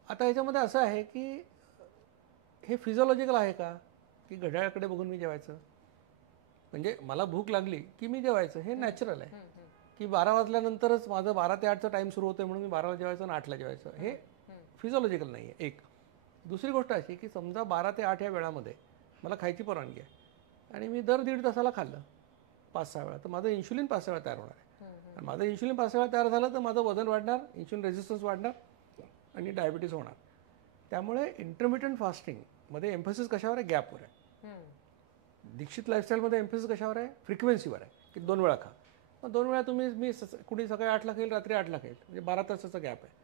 आता याच्यामध्ये असं आहे की हे फिजिओलॉजिकल आहे का, की घड्याळाकडे बघून मी जेवायचं? म्हणजे मला भूक लागली की मी जेवायचं, हे नॅचरल आहे. की 12 वाजल्यानंतरच माझं 12 ते 8चा टाईम सुरू होतं म्हणून मी 12ला जेवायचं आणि 8ला जेवायचं, हे फिजिओलॉजिकल नाही आहे. एक. दुसरी गोष्ट अशी की समजा 12 ते 8 या वेळामध्ये मला खायची परवानगी आहे आणि मी दर 1.5 तासाला खाल्लं 5-6 वेळा, तर माझं इन्शुलिन 5-6 वेळा तयार होणार आहे. आणि माझं इन्शुलिन 5-6 वेळा तयार झालं तर माझं वजन वाढणार, इन्शुलिन रेझिस्टन्स वाढणार आणि डायबिटीस होणार. त्यामुळे इंटरमिटंट फास्टिंगमध्ये एम्फसिस कशावर आहे? गॅपवर आहे. दीक्षित लाईफस्टाईलमध्ये एम्फसिस कशावर आहे? फ्रिक्वेन्सीवर आहे, की 2 वेळा खा. मग 2 वेळा तुम्ही कुणी सकाळी 8ला खाईल, रात्री 8ला खाईल, म्हणजे 12 तासाचा गॅप आहे.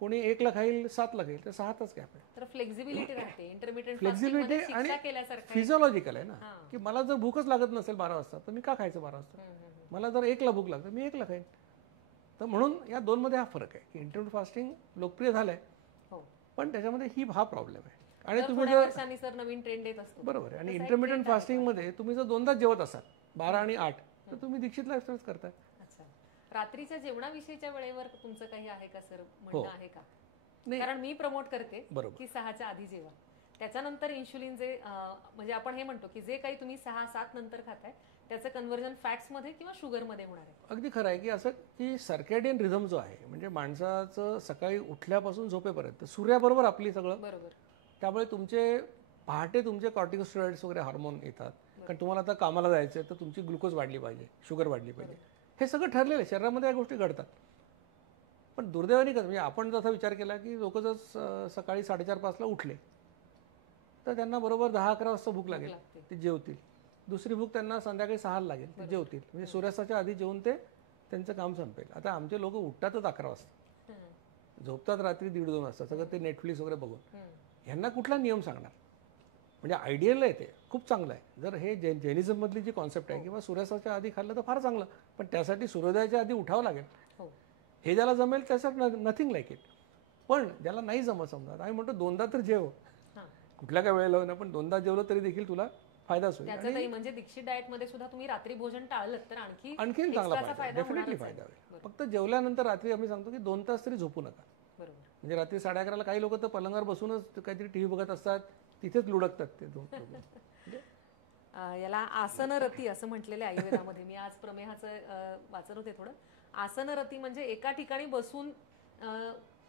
कोणी 1ला खाईल 7ला खाईल, तर 6ताच गॅप आहे. तर फ्लेक्झिबिलिटी राहते, इंटरमिडिएट फ्लेक्झिबिलिटी आणि शिक्षा केल्यासारखं. फिजिओलॉजिकल आहे ना, की मला जर भूकच लागत नसेल 12 वाजता तर मी का खायचं 12 वाजता. मला जर 1ला भूक लागते मी 1ला खाईन. तर म्हणून या दोनमध्ये हा फरक आहे की इंटरमिडिएट फास्टिंग लोकप्रिय झालंय, पण त्याच्यामध्ये हा प्रॉब्लेम आहे. आणि तुम्ही जर वर्षांनी सर नवीन ट्रेंड येत असतो. बरोबर आहे. आणि इंटरमिडिएट फास्टिंगमध्ये तुम्ही जर 2दाच जेवत असाल 12 आणि 8 तर तुम्ही दीक्षित लाईफस्टाईलच करताय. अच्छा, रात्रीच्या जेवणाविषयीच्या वेळेवर तुमचं काही आहे का सर, म्हणणं आहे का? कारण मी प्रमोट करते की 6च्या आधी जेवा, त्याच्यानंतर इन्शुलिन जे म्हणजे आपण हे म्हणतो की जे काही तुम्ही 6-7 नंतर खाताय त्याचं कन्व्हर्जन फॅट्समध्ये किंवा शुगरमध्ये होणार आहे. अगदी खरं आहे की असं की सर्कॅडियन रिझम जो आहे म्हणजे माणसाचं सकाळी उठल्यापासून झोपेपर्यंत सूर्याबरोबर आपली सगळं बरोबर, त्यामुळे तुमचे पहाटे तुमचे कॉर्टिकोस्टेरॉइड्स वगैरे हार्मोन येतात. कारण तुम्हाला आता कामाला जायचं तर तुमची ग्लुकोज वाढली पाहिजे, शुगर वाढली पाहिजे, हे सगळं ठरलेलं आहे. शरीरामध्ये या गोष्टी घडतात. पण दुर्दैवाने कसं म्हणजे आपण जसा विचार केला की लोक जर सकाळी 4:30-5ला उठले तर त्यांना बरोबर 10-11 वाजता भूक लागेल, ते जेवतील. दुसरी भूक त्यांना संध्याकाळी 6ला लागेल, ते जेवतील. म्हणजे सूर्यास्ताच्या आधी जेवून ते त्यांचं काम संपेल. आता आमचे लोक उठतातच 11 वाजता, झोपतात रात्री 1:30-2 वाजता, सगळं ते नेटफ्लिक्स वगैरे बघून. ह्यांना कुठला नियम सांगणार? म्हणजे आयडियल आहे, ते खूप चांगलं आहे. जर हे जैनिझममधली जी कॉन्सेप्ट आहे किंवा सूर्यास्ताच्या आधी खाल्लं तर फार चांगलं, पण त्यासाठी सूर्योदयाच्या आधी उठावं लागेल. हे ज्याला जमेल त्याचं नथिंग लाईक इट. पण ज्याला नाही जमत समजा आम्ही म्हणतो 2दा तर जेव, कुठल्या काय वेळेला होईना पण 2दा जेवलं तरी देखील तुला फायदाच होईल. त्याच्यातही म्हणजे दीक्षित डाएट मध्ये सुद्धा तुम्ही रात्री भोजन टाळलं तर आणखी चांगला फायदा, डेफिनेटली फायदा होईल. फक्त जेवल्यानंतर रात्री आम्ही सांगतो की 2 तास तरी झोपू नका. बरोबर. म्हणजे रात्री 11:30ला काही लोक तर पलंगावर बसूनच काहीतरी टीव्ही बघत असतात, तिथेच लुडकतात ते दोन. याला आसनरती असं म्हटलेलं आहे आयुर्वेदामध्ये. मी आज प्रमेहाचं वाचत होते थोडं. आसनरती म्हणजे एका ठिकाणी बसून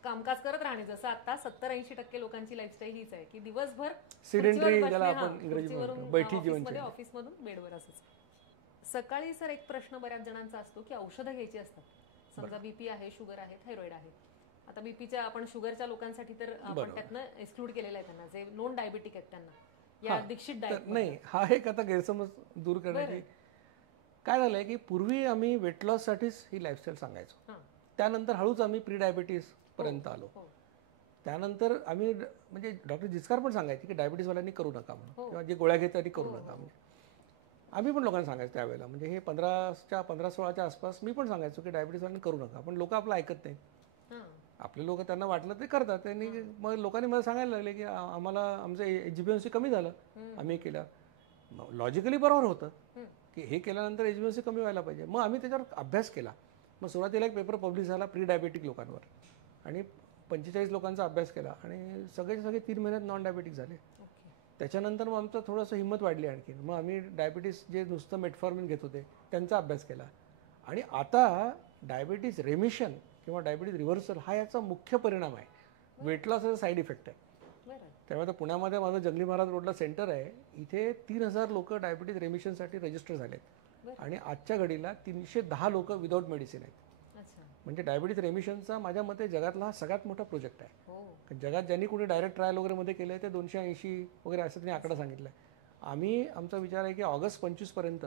कामकाज करत राहणे. जसं आता 70-80% लोकांची लाईफस्टाईल हीच आहे की दिवसभर सेडेंटरी, ज्याला आपण इंग्रजी म्हणतो बैठी जीवनशैली, ऑफिसमधून बेडवर असंच. सकाळी सर एक प्रश्न बऱ्याच जणांचा असतो की औषधं घ्यायची असतात. समजा बीपी आहे, शुगर आहे, थायरॉइड आहे. आता बीपीच्या आपण शुगरच्या लोकांसाठी तर आपण त्यातनं एक्सक्लूड केलेलं आहे त्यांना, जे नॉन डायबेटिक आहेत त्यांना या दीक्षित डाएट नाही. हा एक आता गैरसमज दूर करण्याची काय झालंय की पूर्वी आम्ही वेट लॉस साठीच ही लाईफस्टाईल सांगायचो. त्यानंतर हळूच आम्ही प्री डायबिटीस पर्यंत आलो. त्यानंतर आम्ही म्हणजे डॉक्टर जिचकार पण सांगायचे की डायबिटीसवाल्यांनी करू नका म्हणून, किंवा जे गोळ्या घेतात करू नका म्हणजे. आम्ही पण लोकांना सांगायचो त्यावेळेला, म्हणजे हे 15-16च्या आसपास मी पण सांगायचो की डायबिटीसवाल्यांनी करू नका, पण लोक आपलं ऐकत नाहीत. आपले लोक त्यांना वाटलं ते करतात. त्यांनी मग लोकांनी मला सांगायला लागले की आम्हाला आमचं HbA1c कमी झालं, आम्ही केलं. लॉजिकली बरोबर होतं की हे केल्यानंतर HbA1c कमी व्हायला पाहिजे. मग आम्ही त्याच्यावर अभ्यास केला. मग सुरुवातीला एक पेपर पब्लिश झाला प्री डायबेटिक लोकांवर, आणि 45 लोकांचा अभ्यास केला आणि सगळे 3 महिन्यात नॉन डायबेटिक झाले. त्याच्यानंतर मग आमचं थोडंसं हिंमत वाढली आणखी. मग आम्ही डायबिटीस जे नुसतं मेटफॉर्मिन घेत होते त्यांचा अभ्यास केला. आणि आता डायबिटीस रेमिशन किंवा डायबिटीस रिव्हर्सल हा याचा मुख्य परिणाम आहे. वेट लॉस याचा साईड इफेक्ट आहे. त्यामुळे आता पुण्यामध्ये माझं जंगली महाराज रोडला सेंटर आहे, इथे 3000 लोक डायबिटीस रेमिशनसाठी रजिस्टर झालेत आणि आजच्या घडीला 310 लोक विदाऊट मेडिसिन आहेत. म्हणजे डायबिटीस रेमिशनचा माझ्या मते जगातला हा सगळ्यात मोठा प्रोजेक्ट आहे. जगात ज्यांनी कोणी डायरेक्ट ट्रायल वगैरे मध्ये केलं आहे ते 280 वगैरे असं त्यांनी आकडा सांगितला आहे. आमचा विचार आहे की ऑगस्ट 25 पर्यंत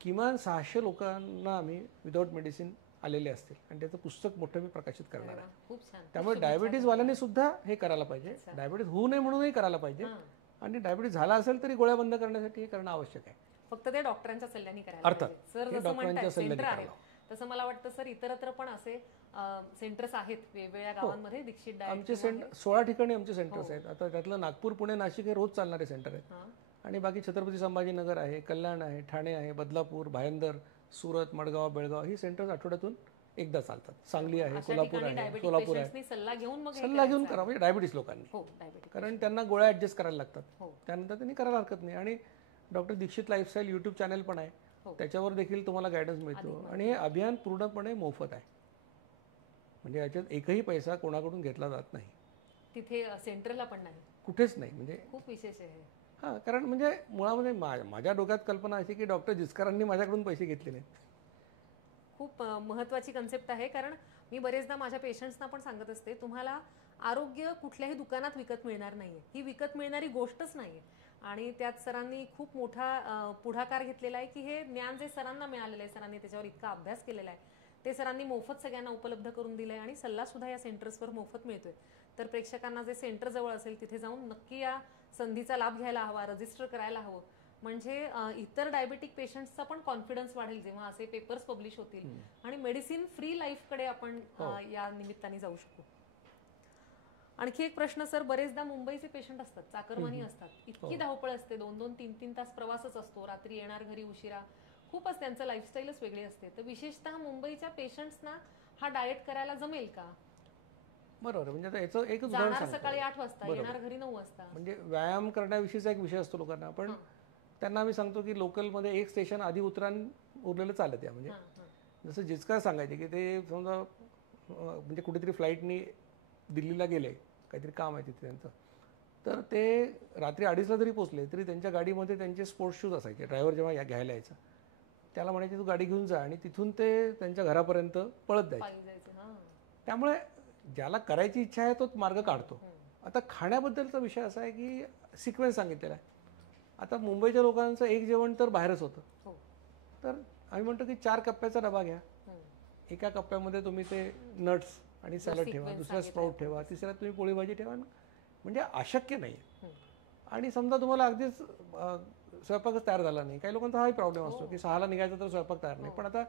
किमान 600 लोकांना आम्ही विदाऊट मेडिसिन आलेले असतील, आणि त्याचं पुस्तक मोठं मी प्रकाशित करणार आहे. त्यामुळे डायबिटीसवाल्यांनी सुद्धा हे करायला पाहिजे. डायबिटीस होऊ नये म्हणूनही करायला पाहिजे, आणि डायबिटीस झाला असेल तरी गोळ्या बंद करण्यासाठी हे करणं आवश्यक आहे. फक्त ते डॉक्टरांच्या सल्ल्याने करायला पाहिजे. सर जसं म्हणतात सेंटर आहे तसं मला वाटतं सर इतरत्र पण असे सेंटर्स आहेत वेगवेगळ्या गावांमध्ये दीक्षित डाएट. आमचे 16 ठिकाणी आमचे सेंटर्स आहेत. आता त्यातलं नागपूर, पुणे, नाशिक हे रोज चालणारे सेंटर आहेत. आणि बाकी छत्रपती संभाजीनगर आहे, कल्याण आहे, ठाणे आहे, बदलापूर, भायंदर, सुरत, मडगाव, बेळगाव ही सेंटर्स आठवड्यातून एकदा चालतात. सांगली आहे, कोल्हापूर आहे, सोलापूर आहे. सल्ला घेऊन करा म्हणजे डायबिटीस लोकांनी, कारण त्यांना गोळ्या ऍडजस्ट करायला लागतात. त्यानंतर त्यांनी करायला हरकत नाही. आणि doctor Dixit lifestyle YouTube channel पण आहे, त्याच्यावर देखील तुम्हाला गायडन्स मिळतो. आणि हे अभियान पूर्णपणे मोफत आहे, म्हणजे याच्यात एकही पैसा कोणाकडून घेतला जात नाही. तिथे सेंटरला पण नाही, कुठेच नाही. म्हणजे खूप विशेष आहे. हां, कारण म्हणजे मुळामध्ये माझ्या डोक्यात कल्पना अशी की डॉक्टर जिचकरांनी माझ्याकडून पैसे घेतले नाहीत. खूप महत्त्वाची कन्सेप्ट आहे. कारण मी बरेचदा माझ्या पेशंट्सना पण सांगत असते, तुम्हाला आरोग्य कुठल्याही दुकानात विकत मिळणार नाहीये, ही विकत मिळणारी गोष्टच नाहीये. आणि त्यात सरांनी खूप मोठा पुढाकार घेतलेला आहे की हे ज्ञान जे सरांना मिळालेलं आहे, सरांनी त्याच्यावर इतका अभ्यास केलेला आहे, ते सरांनी मोफत सगळ्यांना उपलब्ध करून दिलंय आणि सल्ला सुद्धा या सेंटर्सवर मोफत मिळतोय. तर प्रेक्षकांना जे सेंटर जवळ असेल तिथे जाऊन नक्की या संधीचा लाभ घ्यायला हवा, रजिस्टर करायला हवं. म्हणजे इतर डायबेटिक पेशंट्सचा पण कॉन्फिडन्स वाढेल जेव्हा असे पेपर्स पब्लिश होतील आणि मेडिसिन फ्री लाईफकडे आपण या निमित्ताने जाऊ शकू. आणखी एक प्रश्न सर, बरेचदा मुंबईचे पेशंट असतात, चाकरमानी असतात, इतकी धावपळ असते, 2-2, 3-3 तास प्रवासच असतो, रात्री येणार घरी उशिरा, खूपच त्यांचं लाईफस्टाईलच वेगळी असते. तर विशेषतः मुंबईच्या पेशंट्सना हा डाएट करायला जमेल का? बरोबर. म्हणजे आता याचं एकच उदाहरण जाणार सांगतो. सकाळी 8 वाजता, येणार घरी 9 वाजता. म्हणजे व्यायाम करण्याविषयीचा एक विषय असतो लोकांना, पण त्यांना आम्ही सांगतो की लोकलमध्ये एक स्टेशन आधी उतरान उरलेलं चालत. या म्हणजे जसं जिचका सांगायचे की ते समजा म्हणजे कुठेतरी फ्लाईटनी दिल्लीला गेले, काहीतरी काम आहे तिथे त्यांचं, तर ते रात्री 2:30ला जरी पोचले तरी त्यांच्या गाडीमध्ये त्यांचे स्पोर्ट्स शूज असायचे. ड्रायव्हर जेव्हा घ्यायला यायचा त्याला म्हणायचे तू गाडी घेऊन जा, आणि तिथून ते त्यांच्या घरापर्यंत पळत जायचे. त्यामुळे ज्याला करायची इच्छा आहे तोच मार्ग काढतो. आता खाण्याबद्दलचा विषय असा आहे की सिक्वेन्स सांगितलेला आहे. आता मुंबईच्या लोकांचं एक जेवण तर बाहेरच होतं, तर आम्ही म्हणतो की 4 कप्प्याचा डबा घ्या. एका कप्प्यामध्ये तुम्ही ते नट्स आणि सॅलड ठेवा, दुसऱ्या स्प्राउट ठेवा, तिसऱ्यात तुम्ही पोळी भाजी ठेवा. म्हणजे अशक्य नाही. आणि समजा तुम्हाला अगदीच स्वयंपाकच तयार झाला नाही, काही लोकांचा हाही प्रॉब्लेम असतो की 6ला निघायचं तर स्वयंपाक तयार नाही. पण आता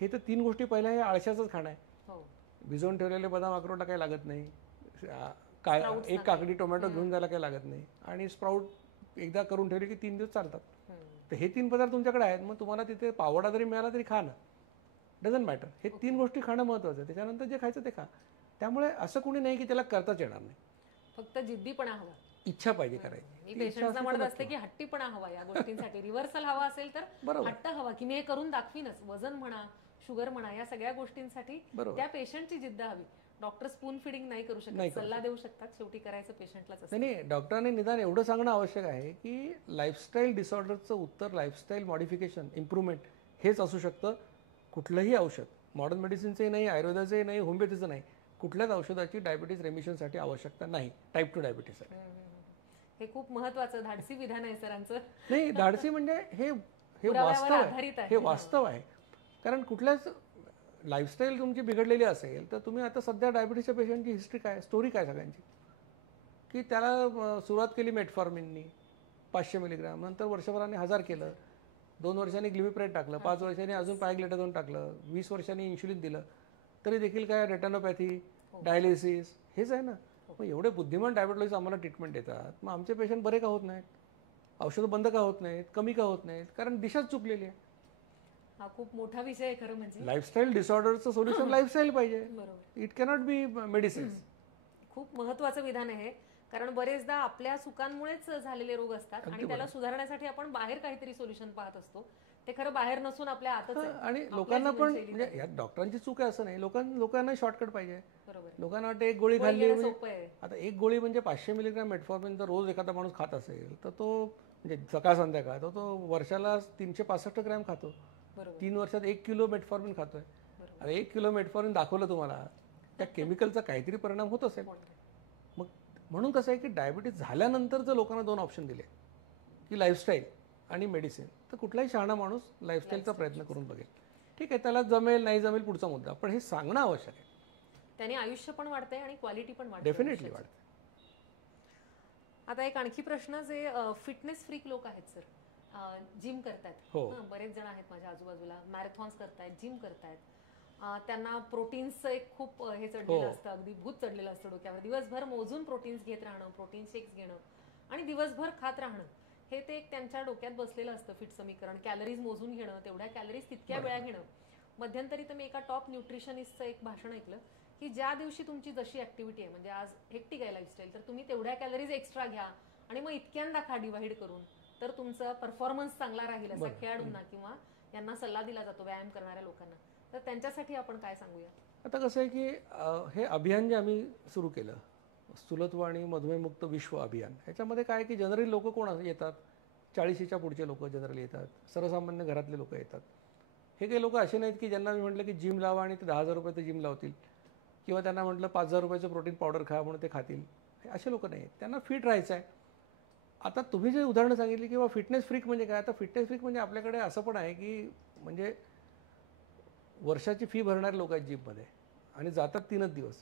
हे तर 3 गोष्टी पहिल्या हे आळशाचंच खाणं आहे. भिजवून ठेवलेले बदाम अक्रोड टाकायला लागत नाही, काय एक काकडी टोमॅटो घेऊन जायला काही लागत नाही, आणि स्प्राउट एकदा करून ठेवले की 3 दिवस चालतात. तर हे 3 पदार्थ तुमच्याकडे आहेत, मग तुम्हाला तिथे पावडा जरी मिळाला तरी खा ना, डझंट मॅटर. हे 3 गोष्टी खाणं महत्त्वाचं आहे. त्याच्यानंतर जे खायचं ते खा. त्यामुळे असं कोणी नाही की त्याला करताच येणार नाही, फक्त जिद्दीपणा हवा, इच्छा पाहिजे करायची. मी पेशंटला म्हणत असते की हट्टीपणा हवा या गोष्टींसाठी. रिव्हर्सल हवा असेल तर हट्ट हवा की मी हे करून दाखवीनच. वजन म्हणा, शुगर म्हणा, या सगळ्या गोष्टींसाठी त्या पेशंटची जिद्द हवी. डॉक्टर स्पून फिडिंग नाही करू शकत, सल्ला देऊ शकतात, शेवटी करायचं पेशंटलाच असतं. नाही, डॉक्टरांनी निदान एवढं सांगणं आवश्यक आहे की लाईफस्टाईल डिसऑर्डरचं उत्तर लाईफस्टाईल मॉडिफिकेशन, इम्प्रूव्हमेंट हेच असू शकतं. कुठलंही औषध, मॉडर्न मेडिसिनचंही नाही, आयुर्वेदाचंही नाही, होमिओपॅथीचं नाही, कुठल्याच औषधाची डायबिटीज रेमिशनसाठी आवश्यकता नाही, टाईप 2 डायबिटीससाठी. हे खूप महत्वाचं धाडसी विधान आहे सरांचं. नाही, धाडसी म्हणजे हे वास्तव आहे. कारण कुठल्याच लाईफस्टाईल तुमची बिघडलेली असेल तर तुम्ही आता सध्या डायबिटीसच्या पेशंटची हिस्ट्री काय, स्टोरी काय सगळ्यांची, की त्याला सुरुवात केली मेटफॉर्मिननी 500 मिलीग्राम, नंतर वर्षभराने 1000 केलं, 2 वर्षांनी ग्लिमिप्रेट टाकलं, 5 वर्षांनी अजून पायग्लेटाझोन टाकलं, 20 वर्षांनी इन्शुलिन दिलं, तरी देखील काय रेटॅनोपॅथी, डायलिसिस हेच आहे ना. मग एवढे बुद्धिमान डायबिटॉलॉजिस्ट आम्हाला ट्रीटमेंट देतात, मग आमचे पेशंट बरे का होत नाहीत, औषधं बंद का होत नाहीत, कमी का होत नाहीत? कारण दिशाच चुकलेली आहे. हा खूप मोठा विषय आहे खरं म्हणजे. लाईफस्टाईल डिसऑर्डरचं सोल्युशन लाईफस्टाईल पाहिजे, इट कॅनॉट बी मेडिसिन्स. खूप महत्वाचं विधान आहे, कारण बरेचदा आपल्या चुकांमुळेच झालेले रोग असतात आणि त्याला सुधारण्यासाठी आपण बाहेर काहीतरी सोल्युशन पाहत असतो. ते खरं बाहेर नसून आपल्या आतच आहे. आणि लोकांना पण म्हणजे यात डॉक्टरांची चूक आहे असं नाही, लोकांना शॉर्टकट पाहिजे. लोकांना वाटतं एक गोळी खाल्ली म्हणजे, आता एक गोळी म्हणजे 500 मिलीग्राम मेटफॉर्मिन जर रोज एखादा माणूस खात असेल तर तो म्हणजे सकाळ संध्याकाळ तो वर्षाला 365 ग्रॅम खातो, 3 वर्षात 1 किलो मेटफॉर्मिन खातोय. अरे 1 किलो मेटफॉर्मिन दाखवलं तुम्हाला, त्या केमिकलचा काहीतरी परिणाम होत असेल. मग म्हणून कसं आहे की डायबिटीज झाल्यानंतर जर लोकांना 2 ऑप्शन दिले की लाईफस्टाईल आणि मेडिसिन, तर कुठलाही शहाणा माणूस लाईफस्टाईलचा प्रयत्न करून बघेल. ठीक आहे, त्याला जमेल नाही जमेल पुढचा मुद्दा, पण हे सांगणं आवश्यक आहे. त्याने आयुष्य पण वाढते आणि क्वालिटी पण वाढते, डेफिनेटली वाढते. आता एक आणखी प्रश्न, जे फिटनेस फ्रीक लोक आहेत सर, जिम करतायत, बरेच जण आहेत माझ्या आजूबाजूला, मॅरेथॉन्स करतायत, जिम करतायत, त्यांना प्रोटीन्सचं एक खूप हे चढलेलं असतं, अगदी भूत चढलेलं असतं डोक्यावर. दिवसभर मोजून प्रोटीन्स घेत राहणं, प्रोटीन शेक्स घेणं आणि दिवसभर खात राहणं, हे ते एक त्यांच्या डोक्यात बसलेलं असतं फिट समीकरण. कॅलरीज मोजून घेणं, तेवढ्या कॅलरीज तितक्या वेळा घेणं. मध्यंतरी तर मी एका टॉप न्यूट्रिशनिस्टचं एक भाषण ऐकलं की ज्या दिवशी तुमची जशी ऍक्टिव्हिटी आहे, म्हणजे आज हेक्टिक आहे लाईफस्टाईल, तर तुम्ही तेवढ्या कॅलरीज एक्स्ट्रा घ्या आणि मग इतक्यांदा खा डिवाइड करून, तर तुमचा परफॉर्मन्स चांगला राहील, असा खेळाडूंना किंवा यांना सल्ला दिला जातो व्यायाम करणाऱ्या लोकांना. तर त्यांच्यासाठी आपण काय सांगूया? आता कसं आहे की हे अभियान जे आम्ही सुरू केलं, स्थूलत्व आणि मधुमेहमुक्त विश्व अभियान, ह्याच्यामध्ये काय की जनरली लोक कोण येतात, 40च्या पुढचे लोक जनरली येतात, सर्वसामान्य घरातले लोक येतात. हे काही लोक असे नाहीत की ज्यांना मी म्हटलं की जिम लावा आणि ते 10,000 रुपये जिम लावतील, किंवा त्यांना म्हटलं 5,000 रुपयाचं प्रोटीन पावडर खा म्हणून ते खातील. असे लोक नाही आहेत, त्यांना फिट राहायचं आहे. आता तुम्ही जे उदाहरणं सांगितली किंवा फिटनेस फ्रीक म्हणजे काय, आता फिटनेस फ्रीक म्हणजे आपल्याकडे असं पण आहे की म्हणजे वर्षाची फी भरणारे लोक आहेत जिममध्ये आणि जातात 3च दिवस,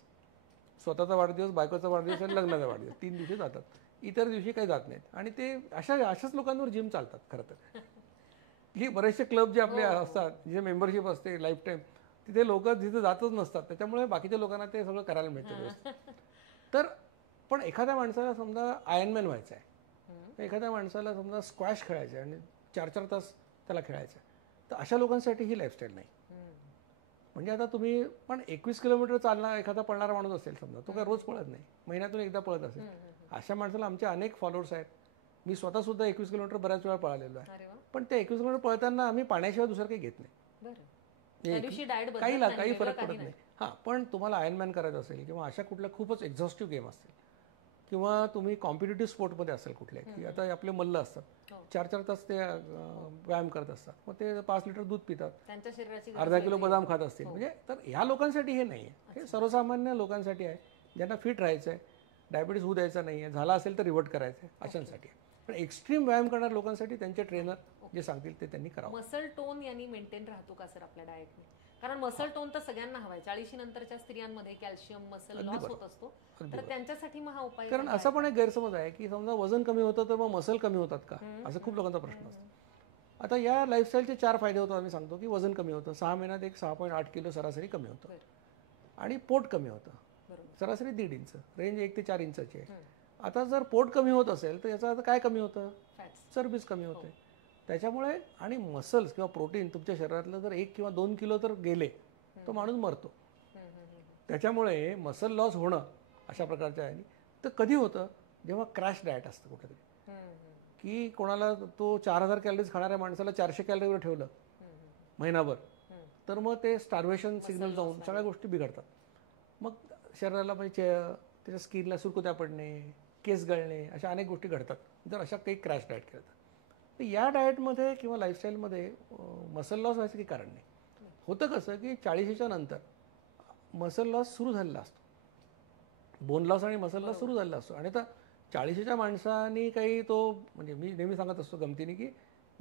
स्वतःचा वाढदिवस, बायकोचा वाढदिवस आणि लग्नाचा वाढदिवस, 3 दिवशी जातात, इतर दिवशी काही जात नाहीत. आणि ते अशाच लोकांवर जिम चालतात खरं तर. की बरेचसे क्लब जे आपले असतात, जिथे मेंबरशिप असते लाईफ टाईम, तिथे लोक जिथे जातच नसतात, त्याच्यामुळे बाकीच्या लोकांना ते सगळं करायला मिळतं व्यवस्थित. तर पण एखाद्या माणसाला समजा आयर्नमॅन व्हायचं आहे, एखाद्या माणसाला समजा स्क्वॅश खेळायचं आहे आणि 4-4 तास त्याला खेळायचं आहे, तर अशा लोकांसाठी ही लाईफस्टाईल नाही. म्हणजे आता तुम्ही पण 21 किलोमीटर एखादा पळणारा माणूस असेल समजा, तो काय रोज पळत नाही, महिन्यातून एकदा पळत असेल, अशा माणसाला आमचे अनेक फॉलोअर्स आहेत. मी स्वतः सुद्धा 21 किलोमीटर बऱ्याच वेळा पळालेलो आहे. पण ते 21 किलोमीटर पळताना आम्ही पाण्याशिवाय दुसरं काही घेत नाही, काही फरक पडत नाही. हां, पण तुम्हाला आयर्नमॅन करायचं असेल किंवा अशा कुठल्या खूपच एक्झॉस्टिव्ह गेम असतील किंवा तुम्ही कॉम्पिटिटिव्ह स्पोर्टमध्ये असेल कुठल्या, की आता आपले मल्ल असतात, 4-4 तास ते व्यायाम करत असतात, मग ते 5 लिटर दूध पितात, त्यांच्या शरीराची अर्धा किलो बदाम खात असतील. म्हणजे तर ह्या लोकांसाठी हे नाही आहे, हे सर्वसामान्य लोकांसाठी आहे, ज्यांना फिट राहायचं आहे, डायबिटीज होऊ द्यायचा नाही आहे, झाला असेल तर रिव्हर्ट करायचं आहे, अशांसाठी. पण एक्स्ट्रीम व्यायाम करणाऱ्या लोकांसाठी त्यांचे ट्रेनर जे सांगतील ते त्यांनी करावं. मसल टोन यांनी मेंटेन राहतो का सर आपल्या डाएटने? कारण मसल टोन तर सगळ्यांना हवाय. 40 नंतरच्या स्त्रियांमध्ये कॅल्शियम मसल लॉस होत असतो, तर त्यांच्यासाठी मग हा उपाय. कारण असा पण एक गैरसमज आहे की समजा वजन कमी होतं तर मग मसल कमी होतात का, असं खूप लोकांचा प्रश्न असतो. आता या लाईफस्टाईलचे 4 फायदे होतात. आम्ही सांगतो की वजन कमी होतं, 6 महिन्यात एक 6.8 किलो सरासरी कमी होतं, आणि पोट कमी होतं, सरासरी 1.5 इंच, रेंज 1 ते 4 इंचाची आहे. आता जर पोट कमी होत असेल तर याचा अर्थ काय कमी होतं, चरबीच कमी होते. त्याच्यामुळे आणि मसल्स किंवा प्रोटीन तुमच्या शरीरातलं जर 1 किंवा 2 किलो तर गेले तो माणूस मरतो. त्याच्यामुळे मसल लॉस होणं अशा प्रकारच्या आहे. तर कधी होतं, जेव्हा क्रॅश डाएट असतं कुठेतरी, की कोणाला तो 4000 कॅलरीज खाणाऱ्या माणसाला 400 कॅलरीवर ठेवलं महिनाभर, तर मग ते स्टार्वेशन सिग्नल जाऊन सगळ्या गोष्टी बिघडतात. मग शरीराला म्हणजे त्याच्या स्किनला सुरकुत्या पडणे, केस गळणे, अशा अनेक गोष्टी घडतात जर अशा काही क्रॅश डाएट केलं तर. या डाएटमध्ये किंवा लाईफस्टाईलमध्ये मसल लॉस व्हायचं काही कारण नाही. होतं कसं की 40च्या नंतर मसल लॉस सुरू झालेला असतो, बोन लॉस आणि मसल लॉस सुरू झालेला असतो. आणि आता 40च्या माणसांनी काही तो, म्हणजे मी नेहमी सांगत असतो गमतीने की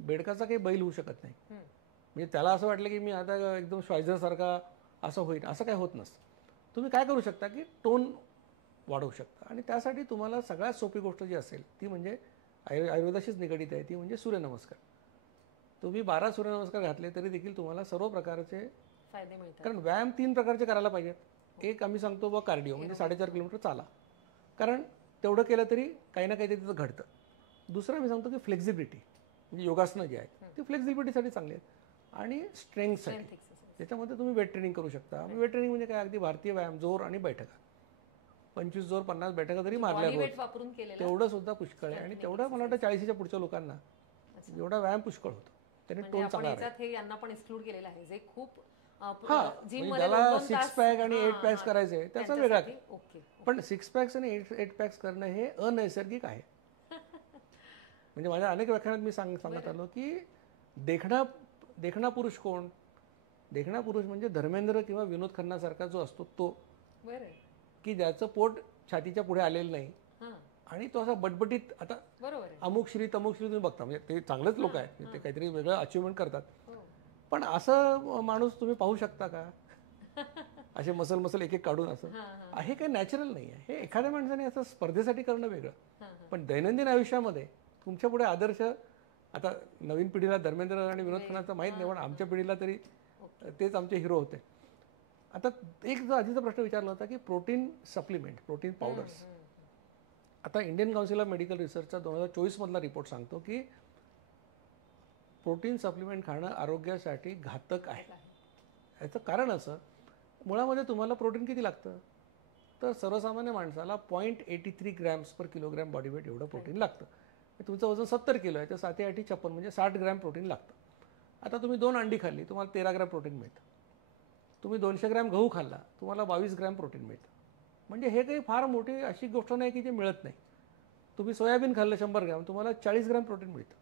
बेडकाचा काही बैल होऊ शकत नाही. म्हणजे त्याला असं वाटलं की मी आता एकदम श्वायझरसारखा असं होईल, असं काय होत नसतं. तुम्ही काय करू शकता की टोन वाढवू शकता, आणि त्यासाठी तुम्हाला सगळ्यात सोपी गोष्ट जी असेल ती म्हणजे आयुर्वेदाशीच निगडीत आहे, ती म्हणजे सूर्यनमस्कार. तुम्ही 12 सूर्यनमस्कार घातले तरी देखील तुम्हाला सर्व प्रकारचे फायदे मिळतात. कारण व्यायाम 3 प्रकारचे करायला पाहिजेत. एक आम्ही सांगतो बा कार्डिओ, म्हणजे 4.5 किलोमीटर चाला, कारण तेवढं केलं तरी काही ना काही तिथं घडतं. दुसरं आम्ही सांगतो की फ्लेक्झिबिलिटी, म्हणजे योगासनं जी आहेत ती फ्लेक्झिबिलिटीसाठी चांगली आहेत, आणि स्ट्रेंथसाठी त्याच्यामध्ये तुम्ही वेट ट्रेनिंग करू शकता. वेट ट्रेनिंग म्हणजे काय, अगदी भारतीय व्यायाम, जोर आणि बैठका, 25 जोर 50 बैठका जरी मारल्या तेवढं सुद्धा पुष्कळ आहे. आणि तेवढं मला वाटतं 40च्या पुढच्या लोकांना एवढा व्यायाम पुष्कळ होतो, त्याने टोन चांगला आहे. यांना पण एक्सक्लूड केलेलं आहे जे खूप ज्याला 6 पॅक आणि 8 पॅक्स करायचे त्याचा वेगळा. पण 6 पॅक्स आणि 8 पॅक्स करणं हे अनैसर्गिक आहे. म्हणजे माझ्या अनेक व्याख्यानात मी सांगत आलो की देखणा पुरुष कोण, देखणा पुरुष म्हणजे धर्मेंद्र किंवा विनोद खन्नासारखा जो असतो तो, की ज्याचं पोट छातीच्या पुढे आलेलं नाही आणि तो असा बटबटीत, आता अमुक श्री तमुक श्री तुम्ही बघता, म्हणजे ते चांगलेच लोक आहेत, ते काहीतरी वेगळं अचिव्हमेंट करतात, पण असं माणूस तुम्ही पाहू शकता का, असे मसल एक काढून असं आहे, काही नॅचरल नाही आहे. हे एखाद्या माणसाने असं स्पर्धेसाठी करणं वेगळं, पण दैनंदिन आयुष्यामध्ये तुमच्या पुढे आदर्श, आता नवीन पिढीला धर्मेंद्र आणि विनोद खन्नाचं माहीत नाही, पण आमच्या पिढीला तरी तेच आमचे हिरो होते. आता एक जो आधीचा प्रश्न विचारला होता की प्रोटीन सप्लिमेंट, प्रोटीन पावडर्स. आता इंडियन काउन्सिल ऑफ मेडिकल रिसर्चचा 2024 मधला रिपोर्ट सांगतो की प्रोटीन सप्लिमेंट खाणं आरोग्यासाठी घातक आहे. याचं कारण असं, मुळामध्ये तुम्हाला प्रोटीन किती लागतं, तर सर्वसामान्य माणसाला 0.83 ग्रॅम्स पर किलोग्रॅम बॉडी वेट एवढं प्रोटीन लागतं. तुमचं वजन 70 किलो आहे तर 7×8 = 56 म्हणजे 60 ग्रॅम प्रोटीन लागतं. आता तुम्ही 2 अंडी खाल्ली तुम्हाला 13 ग्रॅम प्रोटीन मिळतं. तुम्ही 200 ग्रॅम गहू खाल्ला तुम्हाला 22 ग्रॅम प्रोटीन मिळतं. म्हणजे हे काही फार मोठी अशी गोष्ट नाही की जे मिळत नाही. तुम्ही सोयाबीन खाल्लं 100 ग्रॅम तुम्हाला 40 ग्रॅम प्रोटीन मिळतं.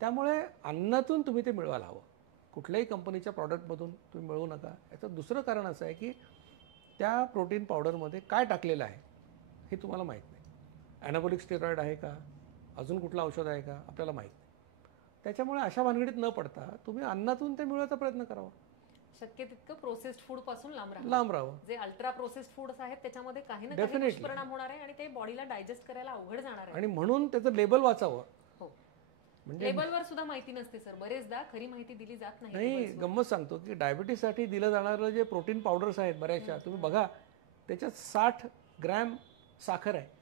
त्यामुळे अन्नातून तुम्ही ते मिळवायला हवं, कुठल्याही कंपनीच्या प्रॉडक्टमधून तुम्ही मिळवू नका. याचं दुसरं कारण असं आहे की त्या प्रोटीन पावडरमध्ये काय टाकलेलं आहे हे तुम्हाला माहीत नाही. ॲनाबॉलिक स्टेरॉइड आहे का, अजून कुठलं औषध आहे का, आपल्याला माहीत नाही. त्याच्यामुळे अशा भानगडीत न पडता तुम्ही अन्नातून ते मिळवायचा प्रयत्न करावा. शक्य तितकं प्रोसेस्ड फूड पासून लांब राहा. लांब राहावं. जे अल्ट्रा प्रोसेस्ड फूड्स आहेत त्याच्यामध्ये काही ना काही दुष्परिणाम होणार आहे आणि ते बॉडीला डायजेस्ट करायला अवघड जाणार आहे. आणि म्हणून त्याचं लेबल वाचावं. हो, लेबलवर सुद्धा माहिती नसते सर, बरेचदा खरी माहिती दिली जात नाही. नाही, गंमत सांगतो की डायबिटीससाठी दिलं जाणारं जे प्रोटीन पावडर्स आहेत बऱ्याचशा, तुम्ही बघा त्याच्यात 60 ग्रॅम साखर आहे.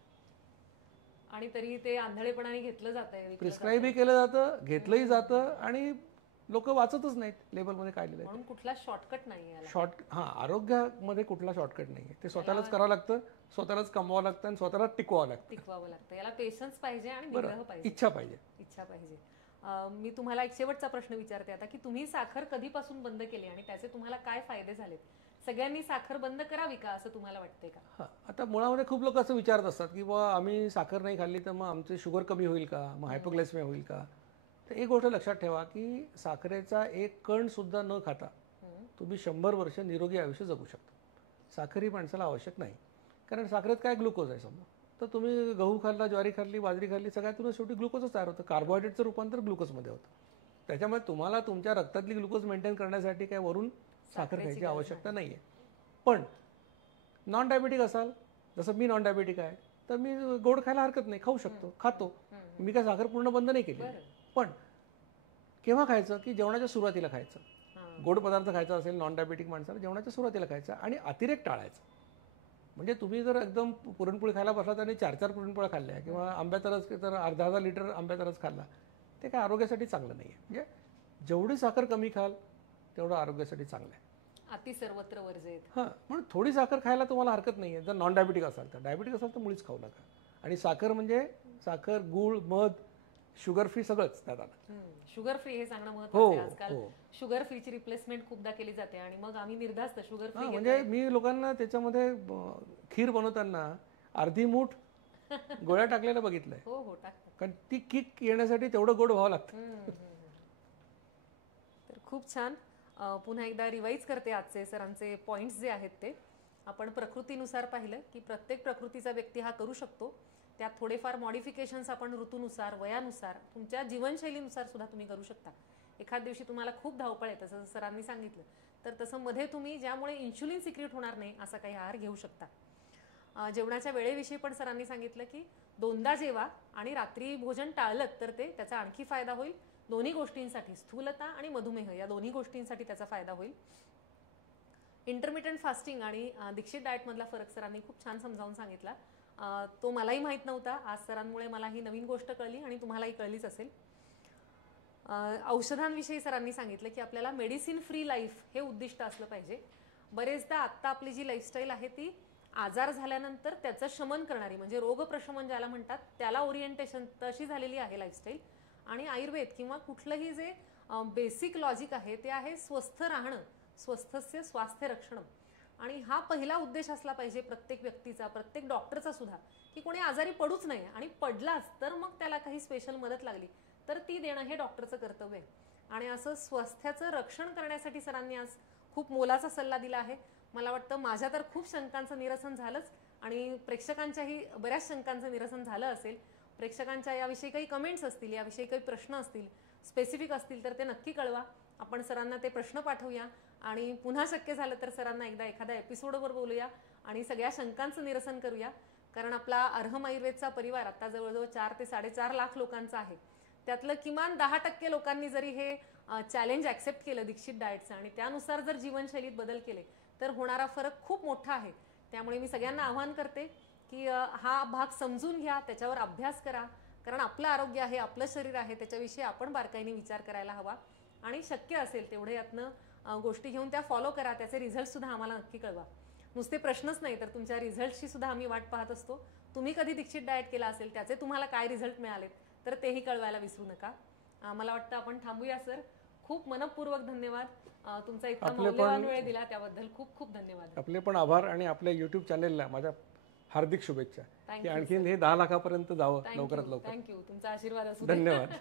आणि तरी ते आंधळेपणाने घेतलं जात आहे, प्रिस्क्राईबही केलं जातं, घेतलंही जातं आणि लोक वाचतच नाहीत लेबलमध्ये काय लिहिलंय. म्हणून कुठला शॉर्टकट नाही आहे. आरोग्यामध्ये कुठला शॉर्टकट नाहीये. ते स्वतःलाच करावं लागतं, स्वतःलाच कमवावं लागतं आणि स्वतःलाच टिकवावं लागतं. याला पेशन्स पाहिजे आणि निग्रह पाहिजे, इच्छा पाहिजे. मी तुम्हाला एक शेवटचा प्रश्न विचारते आता, की तुम्ही साखर कधीपासून बंद केली आणि त्याचे तुम्हाला काय फायदे झालेत? सगळ्यांनी साखर बंद करावी का असं तुम्हाला वाटतंय का? आता मुळामध्ये खूप लोक असं विचारत असतात की बाबा आम्ही साखर नाही खाल्ली तर मग आमचे शुगर कमी होईल का, मग हायपोग्लायसेमिया होईल का? तर एक गोष्ट लक्षात ठेवा की साखरेचा एक कण सुद्धा न खाता तुम्ही 100 वर्ष निरोगी आयुष्य जगू शकता. साखर ही माणसाला आवश्यक नाही, कारण साखरेत काय ग्लुकोज आहे समजा. तर तुम्ही गहू खाल्ला, ज्वारी खाल्ली, बाजरी खाल्ली, सगळ्यातून शेवटी ग्लुकोजच तयार होतं. कार्बोहायड्रेटचं रूपांतर ग्लुकोजमध्ये होतं. त्याच्यामुळे तुम्हाला तुमच्या रक्तातली ग्लुकोज मेंटेन करण्यासाठी काय वरून साखर खायची आवश्यकता नाही आहे. पण नॉन डायबेटिक असाल, जसं मी नॉन डायबेटिक आहे, तर मी गोड खायला हरकत नाही, खाऊ शकतो, खातो. मी काय साखर पूर्ण बंद नाही केली. पण केव्हा खायचं की जेवणाच्या सुरुवातीला खायचं. गोड पदार्थ खायचा असेल नॉन डायबेटिक माणसाला जेवणाच्या सुरुवातीला खायचा आणि अतिरेक टाळायचा. म्हणजे तुम्ही जर एकदम पुरणपोळी खायला बसलात आणि 4-4 पुरणपोळ्या खाल्ल्या किंवा आंब्याचा रस तर अर्धा लिटर आंब्याचा रस खाल्ला, ते काय आरोग्यासाठी चांगलं नाही आहे. म्हणजे जेवढी साखर कमी खाल तेवढं आरोग्यासाठी चांगलं आहे. अति सर्वत्र वर्जयेत. म्हणून थोडी साखर खायला तुम्हाला हरकत नाही आहे जर नॉन डायबेटिक असाल तर. डायबेटिक असाल तर मुळीच खाऊ नका. आणि साखर म्हणजे साखर, गूळ, मध, शुगर फ्री सगळंच त्यात आलं. शुगर फ्री हे सांगणं महत्त्वाचं आहे. आजकाल शुगर फ्रीची रिप्लेसमेंट खूपदा केली जाते आणि मग आम्ही निर्धास्त शुगर फ्री. म्हणजे मी लोकांना त्याच्यामध्ये खीर बनवताना अर्धी मूठ गोळ्या टाकलेलं बघितलंय. हो टाकतात, कारण ती किक येण्यासाठी तेवढं गोड व्हावं लागतं. तर खूप छान. पुन्हा एकदा रिवाईज करते आजचे सरांचे पॉइंट्स जे आहेत ते. आपण प्रकृतीनुसार पाहिलं की प्रत्येक प्रकृतीचा व्यक्ती हा करू शकतो. त्यात थोडेफार मॉडिफिकेशन्स आपण ऋतूनुसार, वयानुसार, तुमच्या जीवनशैलीनुसार सुद्धा तुम्ही करू शकता. एखाद दिवशी तुम्हाला खूप धावपळ आहे तसं सरांनी सांगितलं, तर तसं मध्ये तुम्ही ज्यामुळे इन्शुलिन सिक्रिएट होणार नाही असा काही आहार घेऊ शकता. जेवणाच्या वेळेविषयी पण सरांनी सांगितलं की 2दा जेवा आणि रात्री भोजन टाळलं तर त्याचा आणखी फायदा होईल. दोन्ही गोष्टींसाठी, स्थूलता आणि मधुमेह या दोन्ही गोष्टींसाठी त्याचा फायदा होईल. इंटरमिटंट फास्टिंग आणि दीक्षित डाएटमधला फरक सरांनी खूप छान समजावून सांगितला. तो मलाही माहीत नव्हता. आज सरांमुळे मला ही नवीन गोष्ट कळली आणि तुम्हालाही कळलीच असेल. औषधांविषयी सरांनी सांगितलं की आपल्याला मेडिसिन फ्री लाईफ हे उद्दिष्ट असलं पाहिजे. बरेचदा आत्ता आपली जी लाईफस्टाईल आहे ती आजार झाल्यानंतर त्याचं शमन करणारी, म्हणजे रोगप्रशमन ज्याला म्हणतात त्याला ओरिएंटेशन तशी झालेली आहे लाईफस्टाईल. आणि आयुर्वेद किंवा कुठलंही जे बेसिक लॉजिक आहे ते आहे स्वस्थ राहणं, स्वस्थस्य स्वास्थ्य रक्षणं. आणि हा पहिला उद्देश असला पाहिजे प्रत्येक व्यक्तीचा, प्रत्येक डॉक्टरचा सुद्धा, की कोणी आजारी पडूच नाही आणि पडलाच तर मग त्याला काही स्पेशल मदत लागली तर ती देणं हे डॉक्टरचं कर्तव्य आहे. आणि असं स्वास्थ्याचं रक्षण करण्यासाठी सरांनी आज खूप मोलाचा सल्ला दिला आहे. मला वाटतं माझ्या तर खूप शंकांचं निरसन झालंच आणि प्रेक्षकांच्याही बऱ्याच शंकांचं निरसन झालं असेल. प्रेक्षकांच्या याविषयी काही कमेंट्स असतील, याविषयी काही प्रश्न असतील, स्पेसिफिक असतील तर ते नक्की कळवा. आपण सरांना ते प्रश्न पाठवूया आणि पुन्हा शक्य झालं तर सरांना एकदा एखाद्या एपिसोडवर बोलूया आणि सगळ्या शंकांचं निरसन करूया. कारण आपला अर्हम आयुर्वेदचा परिवार आता जवळजवळ 4 ते 4.5 लाख लोकांचा आहे. त्यातलं किमान 10% लोकांनी जरी हे चॅलेंज ॲक्सेप्ट केलं दीक्षित डाएटचं आणि त्यानुसार जर जीवनशैलीत बदल केले तर होणारा फरक खूप मोठा आहे. त्यामुळे मी सगळ्यांना आवाहन करते की हा भाग समजून घ्या, त्याच्यावर अभ्यास करा. कारण आपलं आरोग्य आहे, आपलं शरीर आहे, त्याच्याविषयी आपण बारकाईने विचार करायला हवा आणि शक्य असेल तेवढे यातनं गोष्टी घेऊन त्या फॉलो करा. त्याचे रिझल्ट सुद्धा आम्हाला नक्की कळवा. नुसते प्रश्नच नाही तर तुमच्या रिझल्टची सुद्धा आम्ही वाट पाहत असतो. तुम्ही कधी दीक्षित डाएट केला असेल, त्याचे तुम्हाला काय रिझल्ट मिळालेत तर तेही कळवायला विसरू नका. मला वाटतं आपण थांबूया सर. खूप मनपूर्वक धन्यवाद. तुमचा इतका मौल्यवान वेळ दिला त्याबद्दल खूप खूप धन्यवाद. आपले पण आभार आणि आपल्या YouTube चॅनेलला माझ्या हार्दिक शुभेच्छा की आणखीन हे 10 लाखापर्यंत जावं लवकरात लवकर. थँक्यू. तुमचा आशीर्वाद असू. धन्यवाद.